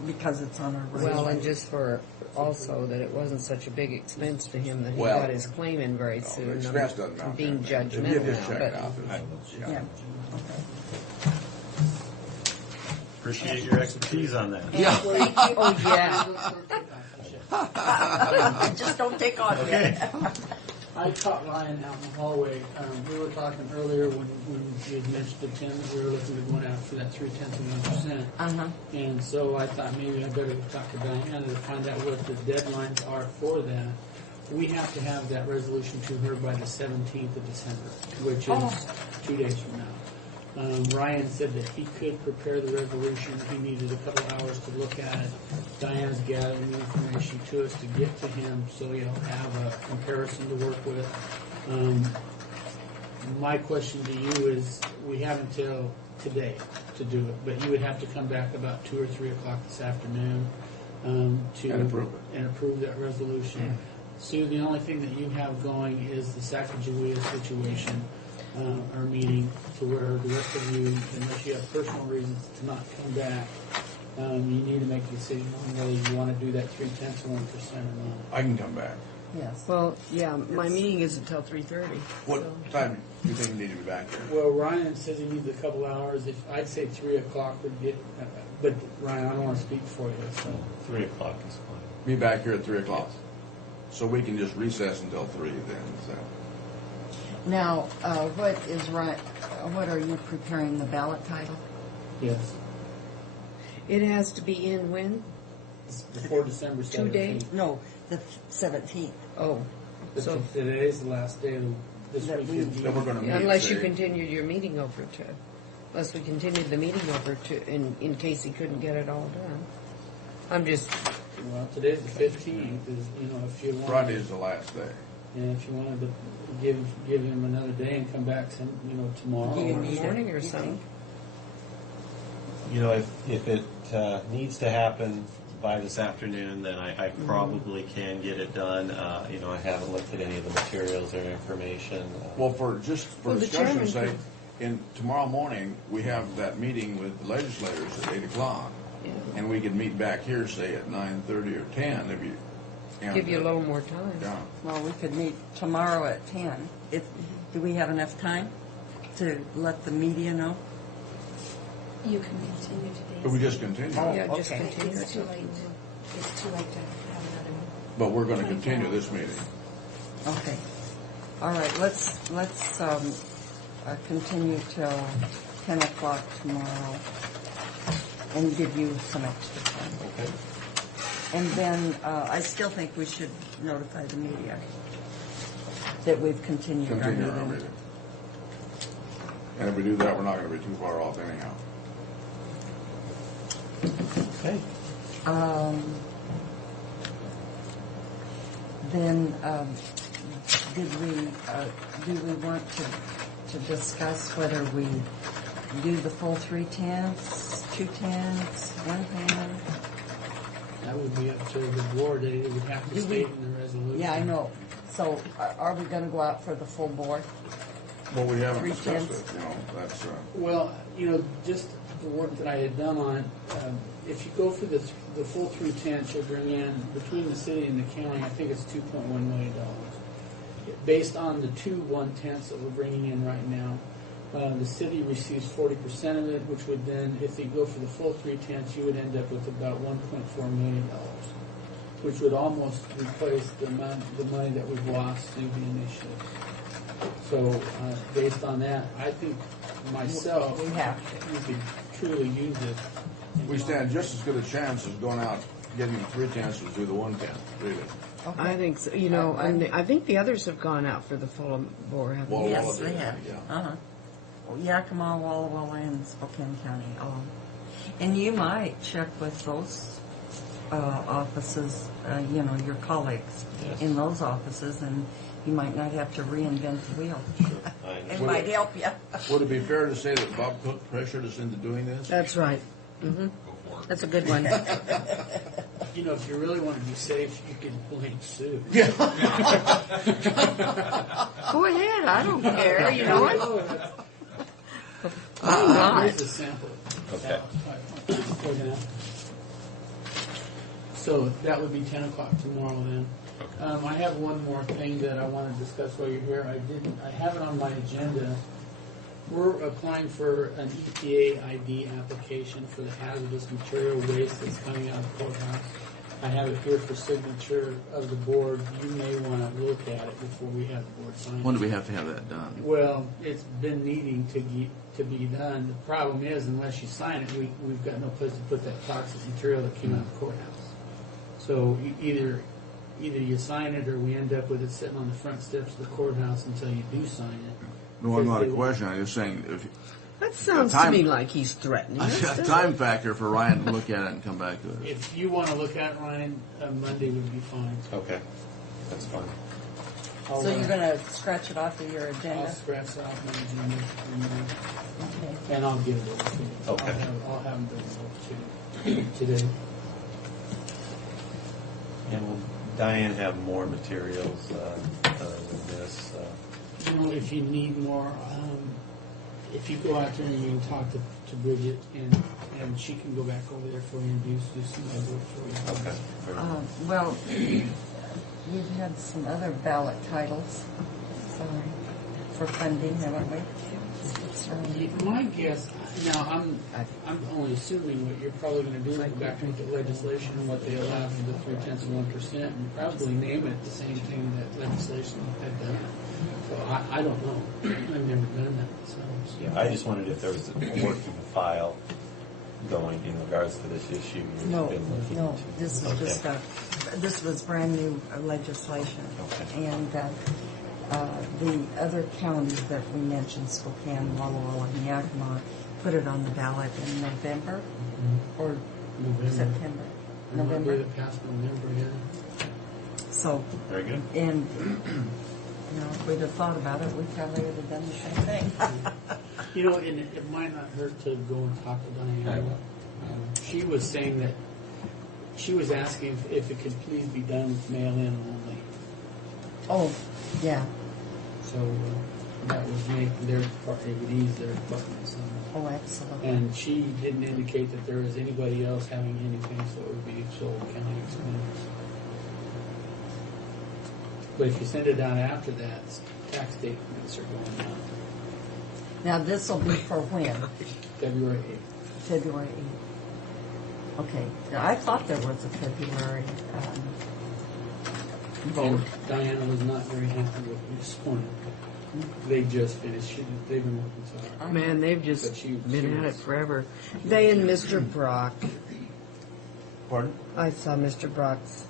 because it's on our right. Well, and just for also that it wasn't such a big expense to him that he Well, got his claim in very soon. The expense doesn't I'm matter. being If you judgmental just now, check but out, Yeah. Appreciate your expertise on that. oh yeah. Just don't take on yet. I caught Ryan out in the hallway. We were talking earlier when you had mentioned to Tim that we were looking to go after that 0.3%. Uh-huh. And so I thought maybe I better talk to Diana to find out what the deadlines are for that. We have to have that resolution to her by the 17th of December, which is 2 days from now. Ryan said that he could prepare the resolution. He needed a couple hours to look at it. Diana's gathering the information to us to get to him so he'll have a comparison to work with. My question to you is, we have until today to do it, but you would have to come back about 2 or 3 o'clock this afternoon to And approve it. and approve that resolution. Sue, the only thing that you have going is the Sacagawea situation, our meeting, to where the rest of you, unless you have personal reasons to not come back, you need to make a decision on whether you want to do that 0.3% or not. I can come back. Yes. Well, yeah, my meeting is until 3:30. What time do you think you need to be back here? Well, Ryan says he needs a couple hours. If I'd say 3 o'clock would get, but Ryan, I don't want to speak for you. So 3 o'clock is fine. Be back here at 3 o'clock. So we can just recess until 3 then, so. Now, what are you preparing, the ballot title? yes, It has to be in when? before December 17th. 2 days? No, the 17th. Oh, so Today is the last day of this That week. we- Then we're gonna meet, unless you say, continued your meeting over to, unless we continued the meeting over to, in case he couldn't get it all done. I'm just, Well, today's the 15th. Is if you want. Friday is the last day. And if you wanted to give him another day and come back tomorrow. Do you or need morning it, or you something. You know, if it needs to happen by this afternoon, then I probably can get it done. I haven't looked at any of the materials or information. Well, for Well, the discussion's chairman sake, tomorrow morning, we have that meeting with the legislators at 8 o'clock. Yeah. And we could meet back here, say, at 9:30 or 10 if you. and, give you a little more time. Yeah. Well, we could meet tomorrow at 10. Do we have enough time to let the media know? You can continue today's. But we just continue. Yeah, just okay. continue. It's too late. It's too late to have another one. But we're going to continue this meeting. Okay. All right, let's continue till 10 o'clock tomorrow and give you some extra time. Okay. And then I still think we should notify the media that we've continued our Continue our meeting. meeting. And if we do that, we're not going to be too far off anyhow. Okay. Then, do we want to discuss whether we do the full 3/10, 2/10, 1/10? That would be up to the board. They would have to Do we- state in the resolution. Yeah, I know. So are we going to go out for the full board? Well, we haven't 3/10. discussed it, that's, Well, just the work that I had done on it, if you go for the full 3/10, you'll bring in, between the city and the county, I think it's $2.1 million. Based on the 2 1/10s that we're bringing in right now, the city receives 40% of it, which would then, if they go for the full 3/10, you would end up with about $1.4 million, which would almost replace the money that we've lost through the initiative. So, based on that, I think myself, We have you could truly use it. we stand just as good a chance as going out getting 3/10 to do the 1/10, really. I think so. And I think the others have gone out for the full board. haven't Well, they? Yes, Walla, they have. yeah. Yakima, Walla Walla, and Spokane County. And you might check with those offices, your colleagues Yes. in those offices, and you might not have to reinvent the wheel. It might help you. Would it be fair to say that Bob Cook pressured us into doing this? That's right. That's a good one. If you really want to be safe, you can blame Sue. Go ahead. I don't care. You know what? Here's a sample. Okay. So that would be 10 o'clock tomorrow then. I have one more thing that I want to discuss while you're here. I have it on my agenda. We're applying for an EPA ID application for the hazardous material waste that's coming out of the courthouse. I have it here for signature of the board. You may want to look at it before we have the board sign it. When do we have to have that done? Well, it's been needing to be done. The problem is, unless you sign it, we've got no place to put that toxic material that came out of the courthouse. So either you sign it, or we end up with it sitting on the front steps of the courthouse until you do sign it. No, I'm not a question. I'm just saying if That sounds to me like he's threatening us. a time factor for Ryan to look at it and come back to us. If you want to look at it, Ryan, Monday would be fine. Okay, that's fine. So you're going to scratch it off of your agenda? I'll scratch it off my agenda, and I'll give it over to you. Okay. I'll have them bring it over to you today. And will Diane have more materials with this? You know, if you need more, if you go out there and you can talk to Bridget, and she can go back over there for you and do some other work for you. Okay. Well, we've had some other ballot titles, for funding, haven't we? My guess, now I'm only assuming what you're probably going to do is go back and look at legislation and what they allow for the 0.3%, and probably name it the same thing that legislation had done. So I don't know. I've never done that. So. Yeah, I just wondered if there was a working file going in regards to this issue. You've No, been looking no. into. This is just this was brand new legislation, and the other counties that we mentioned, Spokane, Walla Walla, and Yakima, put it on the ballot in November or September. November. It passed November, yeah. So very good. And if we'd have thought about it, we probably would have done the same thing. You know, and it might not hurt to go and talk to Diane. She was saying that she was asking if it could please be done with mail-in only. Oh, yeah. So that would make their part, it would ease their department some. Oh, absolutely. And she didn't indicate that there was anybody else having anything, so it would be sole county expense. But if you send it out after that, tax statements are going out. Now, this will be for when? February 8th. February 8th. Okay. Now, I thought there was a February vote. And Diana was not very happy with me this morning. They just finished. They've been working so hard. Man, they've just been at it forever. They and Mr. Brock. Pardon? I saw Mr. Brock's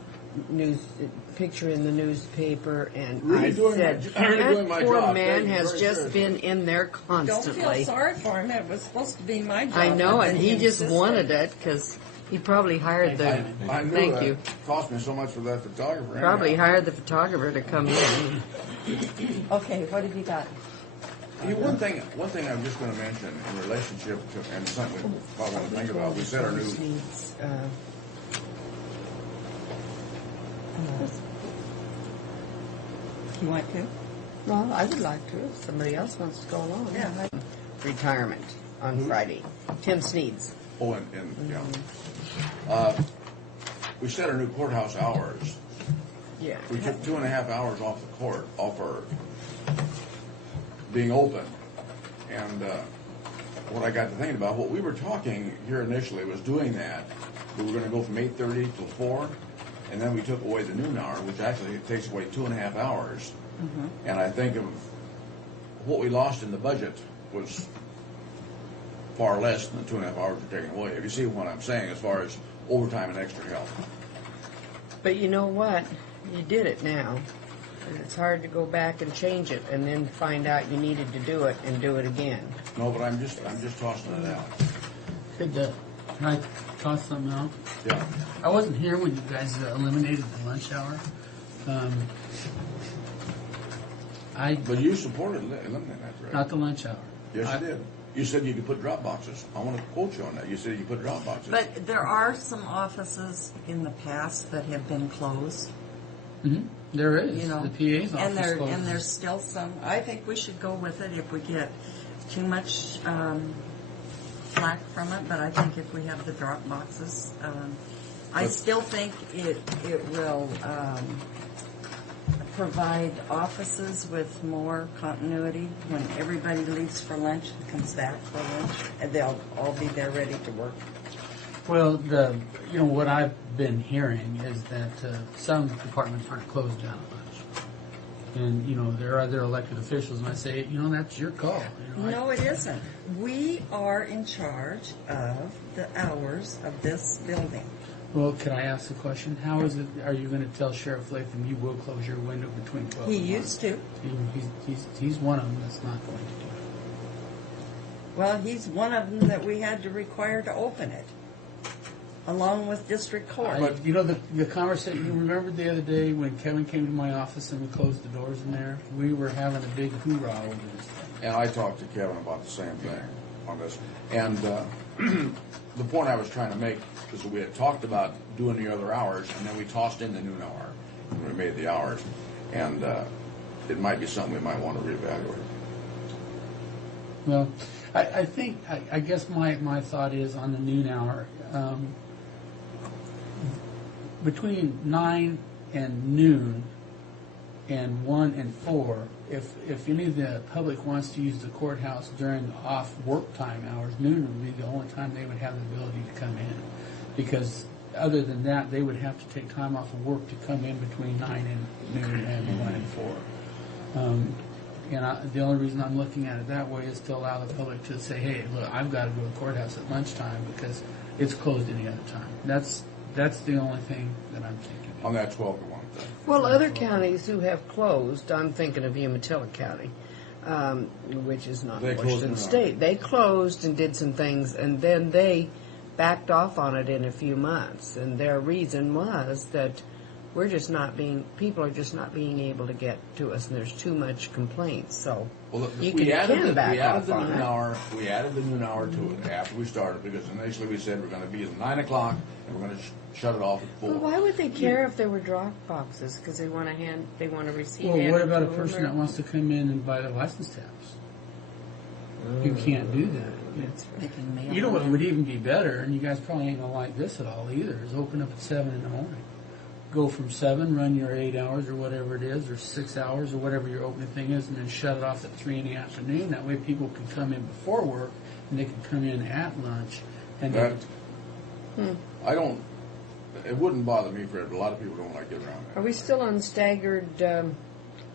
picture in the newspaper, and Really I said, doing my poor job. man Thank you has very just seriously. been in there constantly. Don't feel sorry for him. It was supposed to be my job. I know, but and then he just insisted. wanted it because he probably hired the. I knew Thank that you. cost me so much for that photographer. Probably anyhow. hired the photographer to come in. Okay, what have you got? One thing I'm just going to mention in relationship to, and something we might want to think about. We set our new. You want to? Well, I would like to if somebody else wants to go along. Yeah. Retirement on Friday. Tim Sneed's. Oh, and we set our new courthouse hours. Yeah. We took 2.5 hours off the court, off our being open. And what I got to thinking about, what we were talking here initially was doing that. We were going to go from 8:30 till 4, and then we took away the noon hour, which actually takes away 2.5 hours. And I think of what we lost in the budget was far less than the 2.5 hours we're taking away. If you see what I'm saying, as far as overtime and extra help. But you know what? You did it now. And it's hard to go back and change it and then find out you needed to do it and do it again. No, but I'm just tossing it out. Can I toss something out? Yeah. I wasn't here when you guys eliminated the lunch hour. But you supported eliminating that, right? Not the lunch hour. Yes, you did. You said you could put drop boxes. I want to quote you on that. You said you put drop boxes. But there are some offices in the past that have been closed. Mm-hmm. There is. You know, The PA's office and closes. there's still some. I think we should go with it if we get too much flack from it. But I think if we have the drop boxes, I still think it will provide offices with more continuity. When everybody leaves for lunch and comes back for lunch, and they'll all be there ready to work. Well, what I've been hearing is that some departments aren't closed down at lunch. And, there are other elected officials, and I say, that's your call. No, it isn't. We are in charge of the hours of this building. Well, can I ask a question? How is it, are you going to tell Sheriff Latham you will close your window between 12 He and 1? used to. He's one of them that's not going to do it. Well, he's one of them that we had to require to open it, along with district court. But, the conversation, you remember the other day when Kevin came to my office and we closed the doors in there? We were having a big hoorah over this thing. And I talked to Kevin about the same thing on this. And the point I was trying to make is that we had talked about doing the other hours, and then we tossed in the noon hour when we made the hours. And it might be something we might want to reevaluate. Well, I think, I guess my thought is on the noon hour, between 9 and noon and 1 and 4, if any of the public wants to use the courthouse during off work time hours, noon would be the only time they would have the ability to come in. Because other than that, they would have to take time off of work to come in between 9 and noon and 1 and 4. The only reason I'm looking at it that way is to allow the public to say, hey, look, I've got to go to the courthouse at lunchtime because it's closed any other time. That's the only thing that I'm thinking. On that 12 to 1 thing. Well, other counties who have closed, I'm thinking of Umatilla County, which is not They closed Washington it. State. They closed and did some things, and then they backed off on it in a few months. And their reason was that people are just not being able to get to us, and there's too much complaints. So We added back off the on noon it. hour. We added the noon hour to it after we started because initially we said we're going to be at 9 o'clock and we're going to shut it off at 4. Well, why would they care if there were drop boxes? Because they want to receive. Well, what handed about a to them, person or- that wants to come in and buy the license tabs? You can't do that. They can mail You know what them. would even be better, and you guys probably ain't going to like this at all either, is open up at 7 in the morning. Go from 7, run your 8 hours or whatever it is, or 6 hours or whatever your opening thing is, and then shut it off at 3 in the afternoon. That way people can come in before work, and they can come in at lunch. And That, it wouldn't bother me, Fred, but a lot of people don't like getting around Are we still on staggered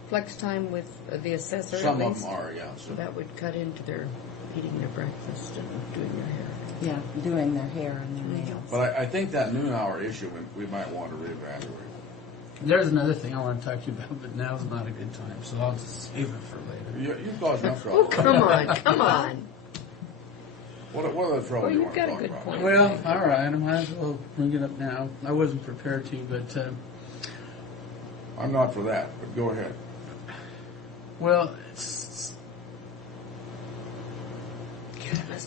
flex time with the assessor? that. Some at of least? them are, yeah. So that would cut into their eating their breakfast and doing their hair. Yeah, doing their hair and their nails. But I think that noon hour issue we might want to reevaluate. there's another thing I want to talk to you about, but now's not a good time, so I'll just save it for later. You caused enough trouble. Oh, come on, come on. What other trouble Well, do you you've want to got a talk good about? point. Well, all right, I might as well bring it up now. I wasn't prepared to, but I'm not for that, but go ahead. well,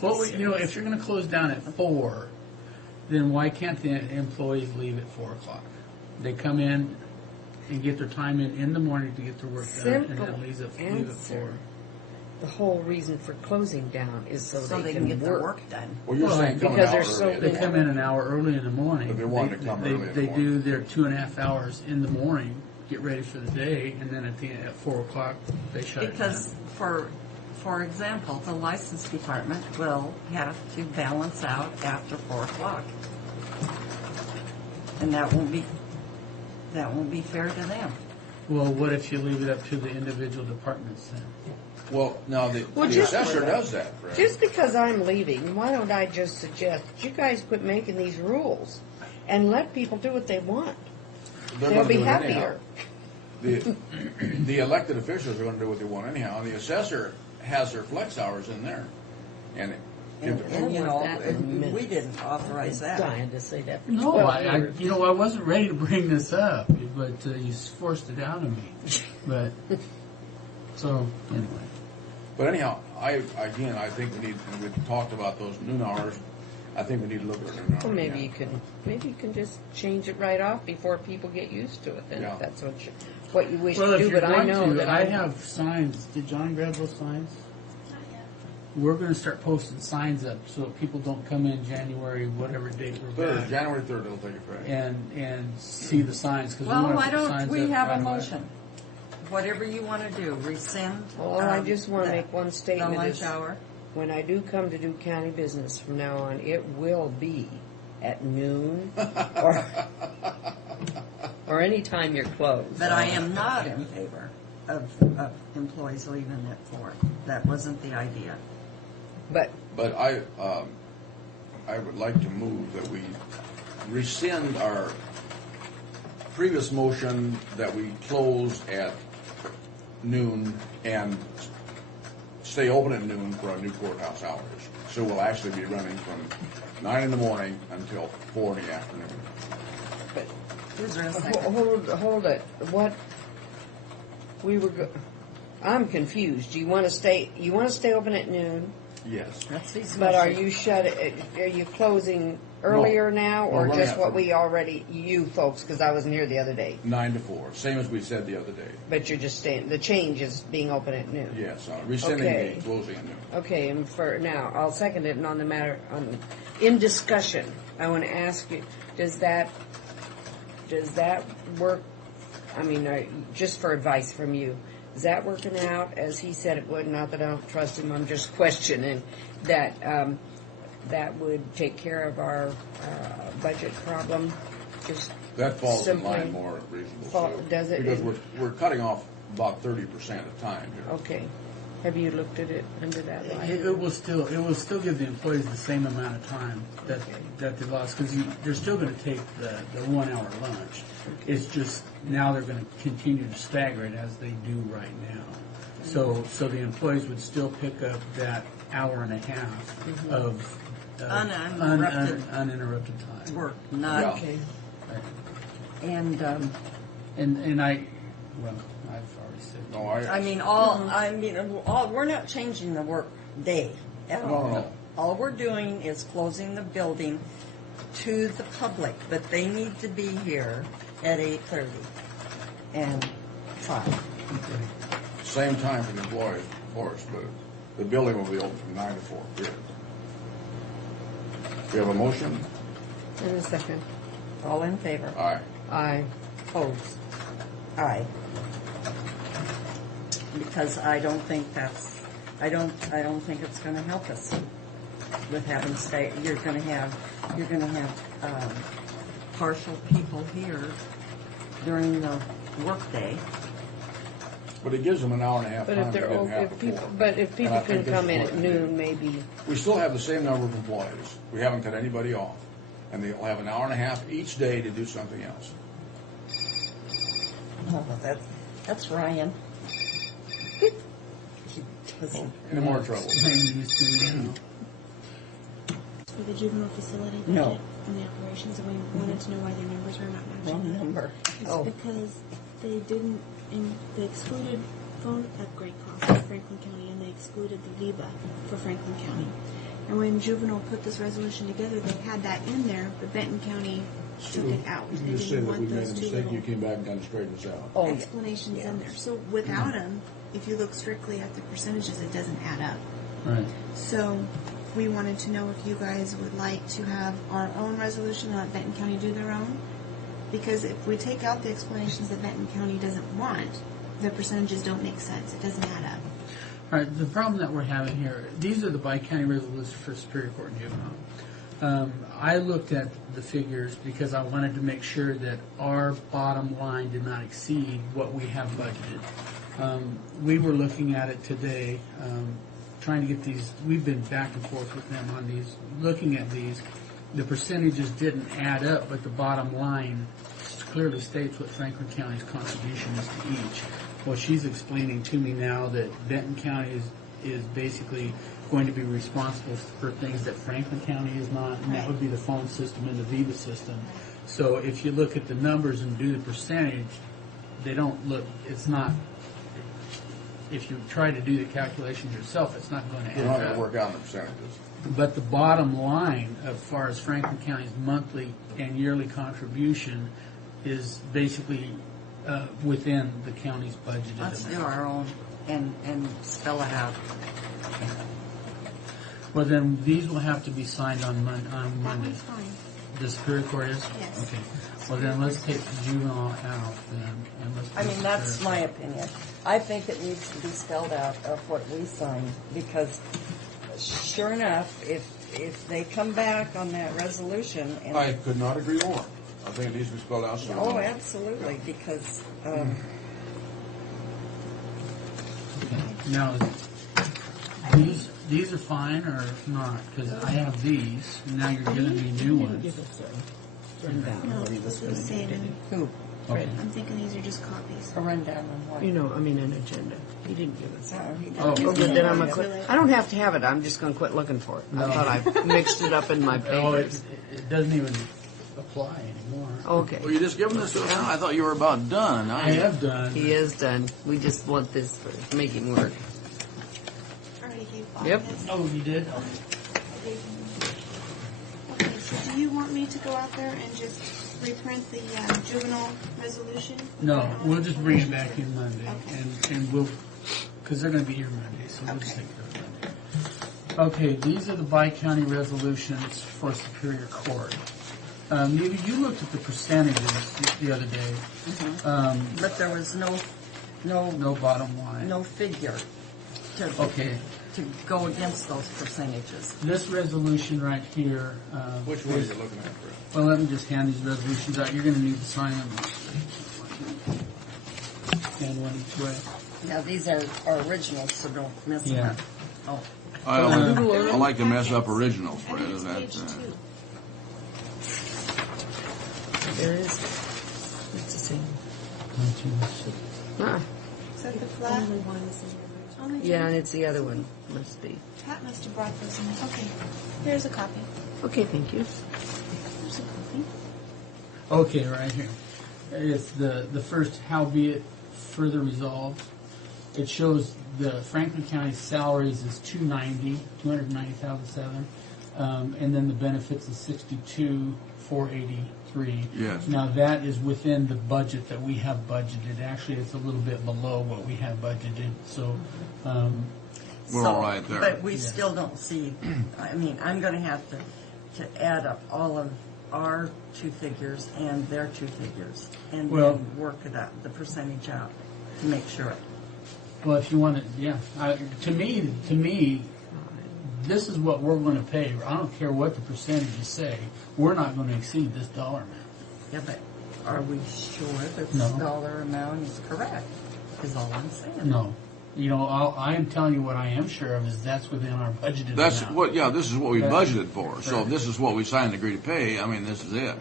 if you're going to close down at 4, then why can't the employees leave at 4 o'clock? They come in and get their time in the morning to get their work done, and Simple then leave at 4. answer. The whole reason for closing down is so So they can get their work done. Well, you're saying coming because out they're early so in the They busy. come in an hour early in the morning. But they want to come early in the They morning. do their 2.5 hours in the morning, get ready for the day, and then at 4 o'clock they shut it Because, down. for example, the license department will have to balance out after 4 o'clock. And that won't be fair to them. Well, what if you leave it up to the individual departments then? Well, now the just- assessor does that, Fred. Just because I'm leaving, why don't I just suggest that you guys quit making these rules and let people do what they want? They're They'll gonna be do it anyhow. happier. The elected officials are going to do what they want anyhow. The assessor has their flex hours in there, and And you know, that in a minute. we didn't authorize that. Dying to say that. For No, 12 I years. I wasn't ready to bring this up, but you forced it out of me. But so anyway, but anyhow, I think we need. And we talked about those noon hours. I think we need to look at noon hours. Well, maybe again. you can just change it right off before people get used to it. Then, Yeah. if that's what you wish well, to if do. you're But I going know to, that I have signs. Did John grab those signs? We're going to start posting signs up so that people don't come in January, whatever date we're back, January 3rd, it'll take effect. and see the signs. Cause Well, we why don't we have a right away. motion? Whatever you want to do, rescind. Well, I just want to make one the statement. lunch is hour. When I do come to do county business from now on, it will be at noon or any time you're closed. But I am not in favor of employees leaving at 4. That wasn't the idea. But I would like to move that we rescind our previous motion that we close at noon and stay open at noon for our new courthouse hours. So we'll actually be running from 9 in the morning until 4 in the afternoon. Hold it. What we were? I'm confused. You want to stay? You want to stay open at noon? Yes. That's feasible. But are you Are you closing earlier now, or we're just not. what we already? You folks, because I wasn't here the other day. 9 to 4, same as we said the other day. But you're just staying. The change is being open at noon. Yes, rescinding Okay. the closing at noon. Okay, and for now, I'll second it. And on the matter, in discussion, I want to ask you: Does that work? I mean, just for advice from you, is that working out as he said it would? Not that I don't trust him. I'm just questioning that. That would take care of our budget problem. Just That falls simply in line more reasonable. Does it? Because we're cutting off about 30% of time here. Okay. Have you looked at it under that line? It will still give the employees the same amount of time that they lost, because they're still going to take the 1 hour lunch. It's just now they're going to continue to stagger it as they do right now. So the employees would still pick up that hour and a half of uninterrupted time. Work, not. Okay. And I, well, I've already said. No, We're not changing the work day at all. No. All we're doing is closing the building to the public, but they need to be here at 8:30 and 5. Same time for the employees, of course, but the building will be open from 9 to 4, period. We have a motion? In a second. All in favor? Aye. Aye. Opposed? Aye. Because I don't think I don't think it's going to help us with having you're going to have partial people here during the workday. But it gives them an hour and a half But time if they they're didn't have before. if people And I can think this come is in what at they do. noon, maybe. We still have the same number of employees. We haven't cut anybody off. And they'll have an hour and a half each day to do something else. Oh, that's Ryan. He doesn't. Any more trouble? For the juvenile facility budget No. and the operations, and we wanted to know why their numbers were not matching. Wrong number. It's Oh. because they didn't, they excluded phone upgrade costs for Franklin County, and they excluded the VIVA for Franklin County. And when juvenile put this resolution together, they had that in there, but Benton County took it out. They You just said didn't that we want made a those two mistake, you little came back and kind of straightened us out. Oh, explanations in there. So without them, if you look strictly at the percentages, it doesn't add up. Right. So we wanted to know if you guys would like to have our own resolution and let Benton County do their own. Because if we take out the explanations that Benton County doesn't want, the percentages don't make sense. It doesn't add up. All right, the problem that we're having here, these are the bi-county resolutions for Superior Court and Juvenile. I looked at the figures because I wanted to make sure that our bottom line did not exceed what we have budgeted. We were looking at it today, trying to get these, we've been back and forth with them on these, looking at these. The percentages didn't add up, but the bottom line clearly states what Franklin County's contribution is to each. Well, she's explaining to me now that Benton County is basically going to be responsible for things that Franklin County is not, and that would be the phone system and the Viva system. So if you look at the numbers and do the percentage, they don't look, it's not, if you try to do the calculations yourself, it's not going to add We're not up. going to work out the percentages. But the bottom line, as far as Franklin County's monthly and yearly contribution, is basically within the county's budgeted Let's do amount. our own and spell it out. Well, then these will have to be signed on Monday. That one's fine. The Superior Court is? Yes. Okay. Well, then let's take the juvenile out then. And let's I do mean, that's Superior. my opinion. I think it needs to be spelled out of what we signed, because sure enough, if if they come back on that resolution and. I could not agree more. I think it needs to be spelled out. Oh, absolutely, because, Now, these are fine or not? Because I have these, and now you're giving me new ones. No, this is the same. Who? Okay. I'm thinking these are just copies. A rundown on what? You know, I mean, an agenda. He didn't give us that. Oh, Oh, but then I'm gonna quit. I don't have to have it. I'm just gonna quit looking for it. I thought I mixed it up in my Oh, papers. it doesn't even apply anymore. Okay. Well, you just giving this to us now? I thought you were about done. I have done. He is done. We just want this for making work. Already gave Bob Yep. this. Oh, you did? Okay, so do you want me to go out there and just reprint the juvenile resolution? No, we'll just bring it back in Monday, and we'll, because they're going to be here Monday, so we'll just take care of Monday. Okay, these are the bi-county resolutions for Superior Court. Neva, you looked at the percentages the other day. But there was no bottom line. no figure Okay. to go against those percentages. This resolution right here. Which one are you looking at, Fred? Well, let me just hand these resolutions out. You're going to need to sign them. And one each way. Now, these are originals, so don't mess them Yeah. up. Oh. I like to mess up originals, Fred. I think it's That's, page 2. There it is. It's the same. Ah, Is that the flat? Only one is in the original. Only yeah, two? and it's the other one. Must be. Pat must have brought those in. Okay, here's a copy. Okay, thank you. Here's a copy. Okay, right here. It's the first, howbeit further resolved. It shows the Franklin County salaries is $290,700, and then the benefits is $62,483. Yes. Now that is within the budget that we have budgeted. Actually, it's a little bit below what we have budgeted. So. We're all right there. But we still don't see, I mean, I'm going to have to add up all of our two figures and their two figures and then work it out, the percentage out to make sure. Well, if you want to, yeah. To me, this is what we're going to pay. I don't care what the percentages say. We're not going to exceed this dollar amount. Yeah, but are we sure that No. this dollar amount is correct? Is all I'm saying. No. You know, I am telling you what I am sure of is that's within our budgeted That's amount. what. Yeah, this is what we Right. budgeted for. So Right. if this is what we signed and agreed to pay, I mean, this is it.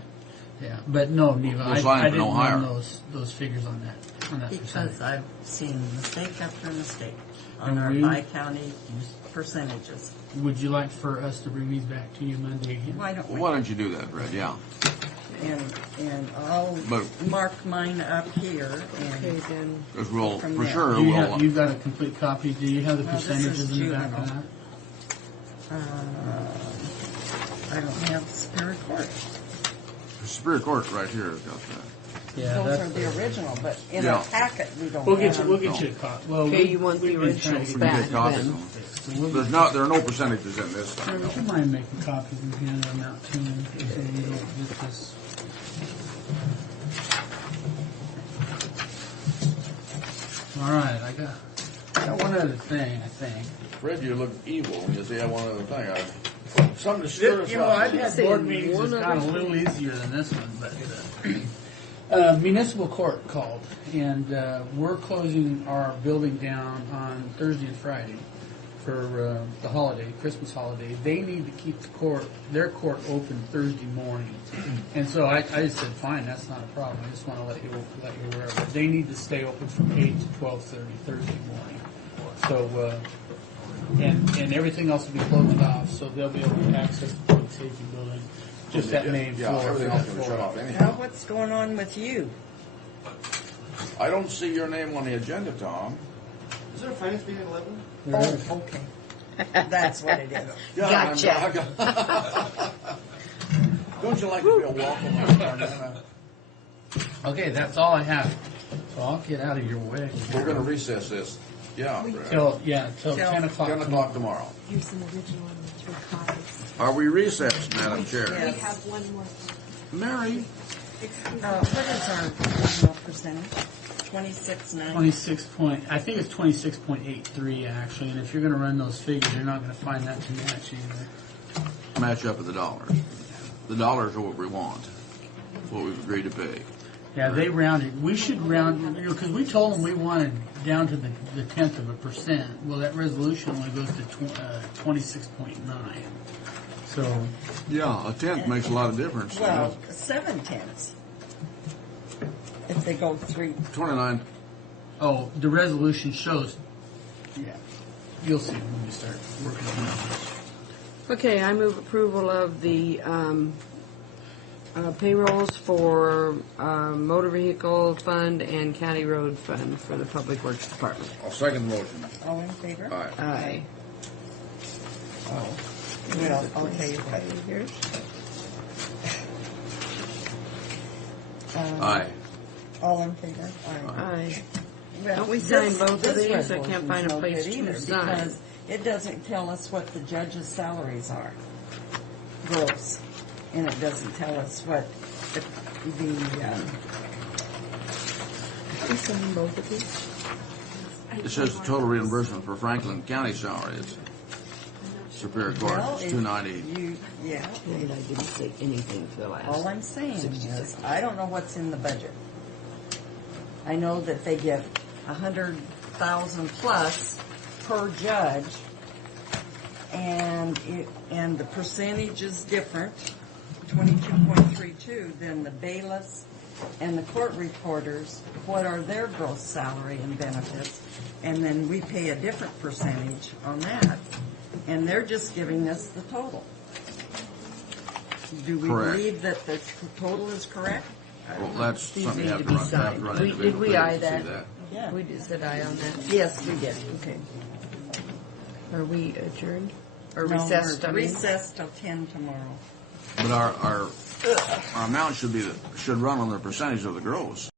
Yeah, but no, Neva, We're signing I for didn't no higher. run those figures on that percentage. Because I've seen mistake after mistake on And our we- bi-county percentages. Would you like for us to bring these back to you Monday again? Why don't we? Why don't you do that, Fred? Yeah. And I'll But- mark mine up here Okay, and then. Because we'll, From for there. sure, You've got a complete copy. Do you have the No, this percentages is in the back of juvenile. that? I don't have Superior Court. Superior Court right here has got that. Yeah, Those that's are the original, but in Yeah. our packet we don't We'll have. get you. We'll get you a copy. Well, Okay, you want the we've been trying originals to We get- can back get copies then. of them. There are no percentages in this thing. Would you mind making copies and handing them out to me so we don't get this? All right, I got one other thing. I think. Fred, you look evil when you say I want another thing. Something to stir us You know, up. I've had board meetings that's kind of a little easier than this one, but municipal court called, and we're closing our building down on Thursday and Friday for the holiday, Christmas holiday. They need to keep their court open Thursday morning, and so I just said, fine, that's not a problem. I just want to let you aware of it. They need to stay open from 8 to 12:30 Thursday morning. So. And everything else will be closed off, so they'll be able to access the public safety building, just that main Yeah, floor. everything else will be shut off Now, anyhow. what's going on with you? I don't see your name on the agenda, Tom. Is there a finance meeting at 11? There. Oh, okay. That's what it is. Gotcha. Don't you like to feel welcome? Okay, that's all I have. So I'll get out of your way. We're going to recess this. Yeah, Fred. Till 10 o'clock. 10 o'clock tomorrow. Here's an original and 3 copies. Are we recessed, Madam Chair? We have one more. Mary? Excuse me. What is our original percentage? 26.9? I think it's 26.83 actually, and if you're going to run those figures, you're not going to find that too much either. match up with the dollars. The dollars are what we want, what we've agreed to pay. Yeah, they rounded. We should round, because we told them we wanted down to the 10th of a percent. Well, that resolution only goes to 26.9. So Yeah, a tenth makes a lot of difference. Well, 7/10. If they go 3. 29. oh, the resolution shows. Yeah, you'll see when we start working on numbers. Okay, I move approval of the payrolls for motor vehicle fund and county road fund for the Public Works Department. I'll second the motion. All in favor? Aye. Aye. Oh. Well, okay, right here. Aye. All in favor? Aye. Well, Don't we sign both of this these? I resolution's can't find a no place good to either, sign. because it doesn't tell us what the judges' salaries are, gross, and it doesn't tell us what the We sign both of these? It says the total reimbursement for Franklin County salaries. Superior Court well, is if $290. you, yeah. And I didn't say anything for the last. All I'm saying 60 is, seconds. I don't know what's in the budget. I know that they get 100,000 plus per judge, and the percentage is different, 22.32, than the bailiffs and the court reporters. What are their gross salary and benefits? And then we pay a different percentage on that, and they're just giving us the total. Do we Correct. believe that the total is correct? Well, that's These something you need have to to be run, signed. run Did individual we figures eye to see that? that. Yeah. We just said aye on that. Yes, we did. Okay. Are we adjourned? Or No, recessed? we're I mean? recessed till 10 tomorrow. But our amount should run on the percentage of the gross.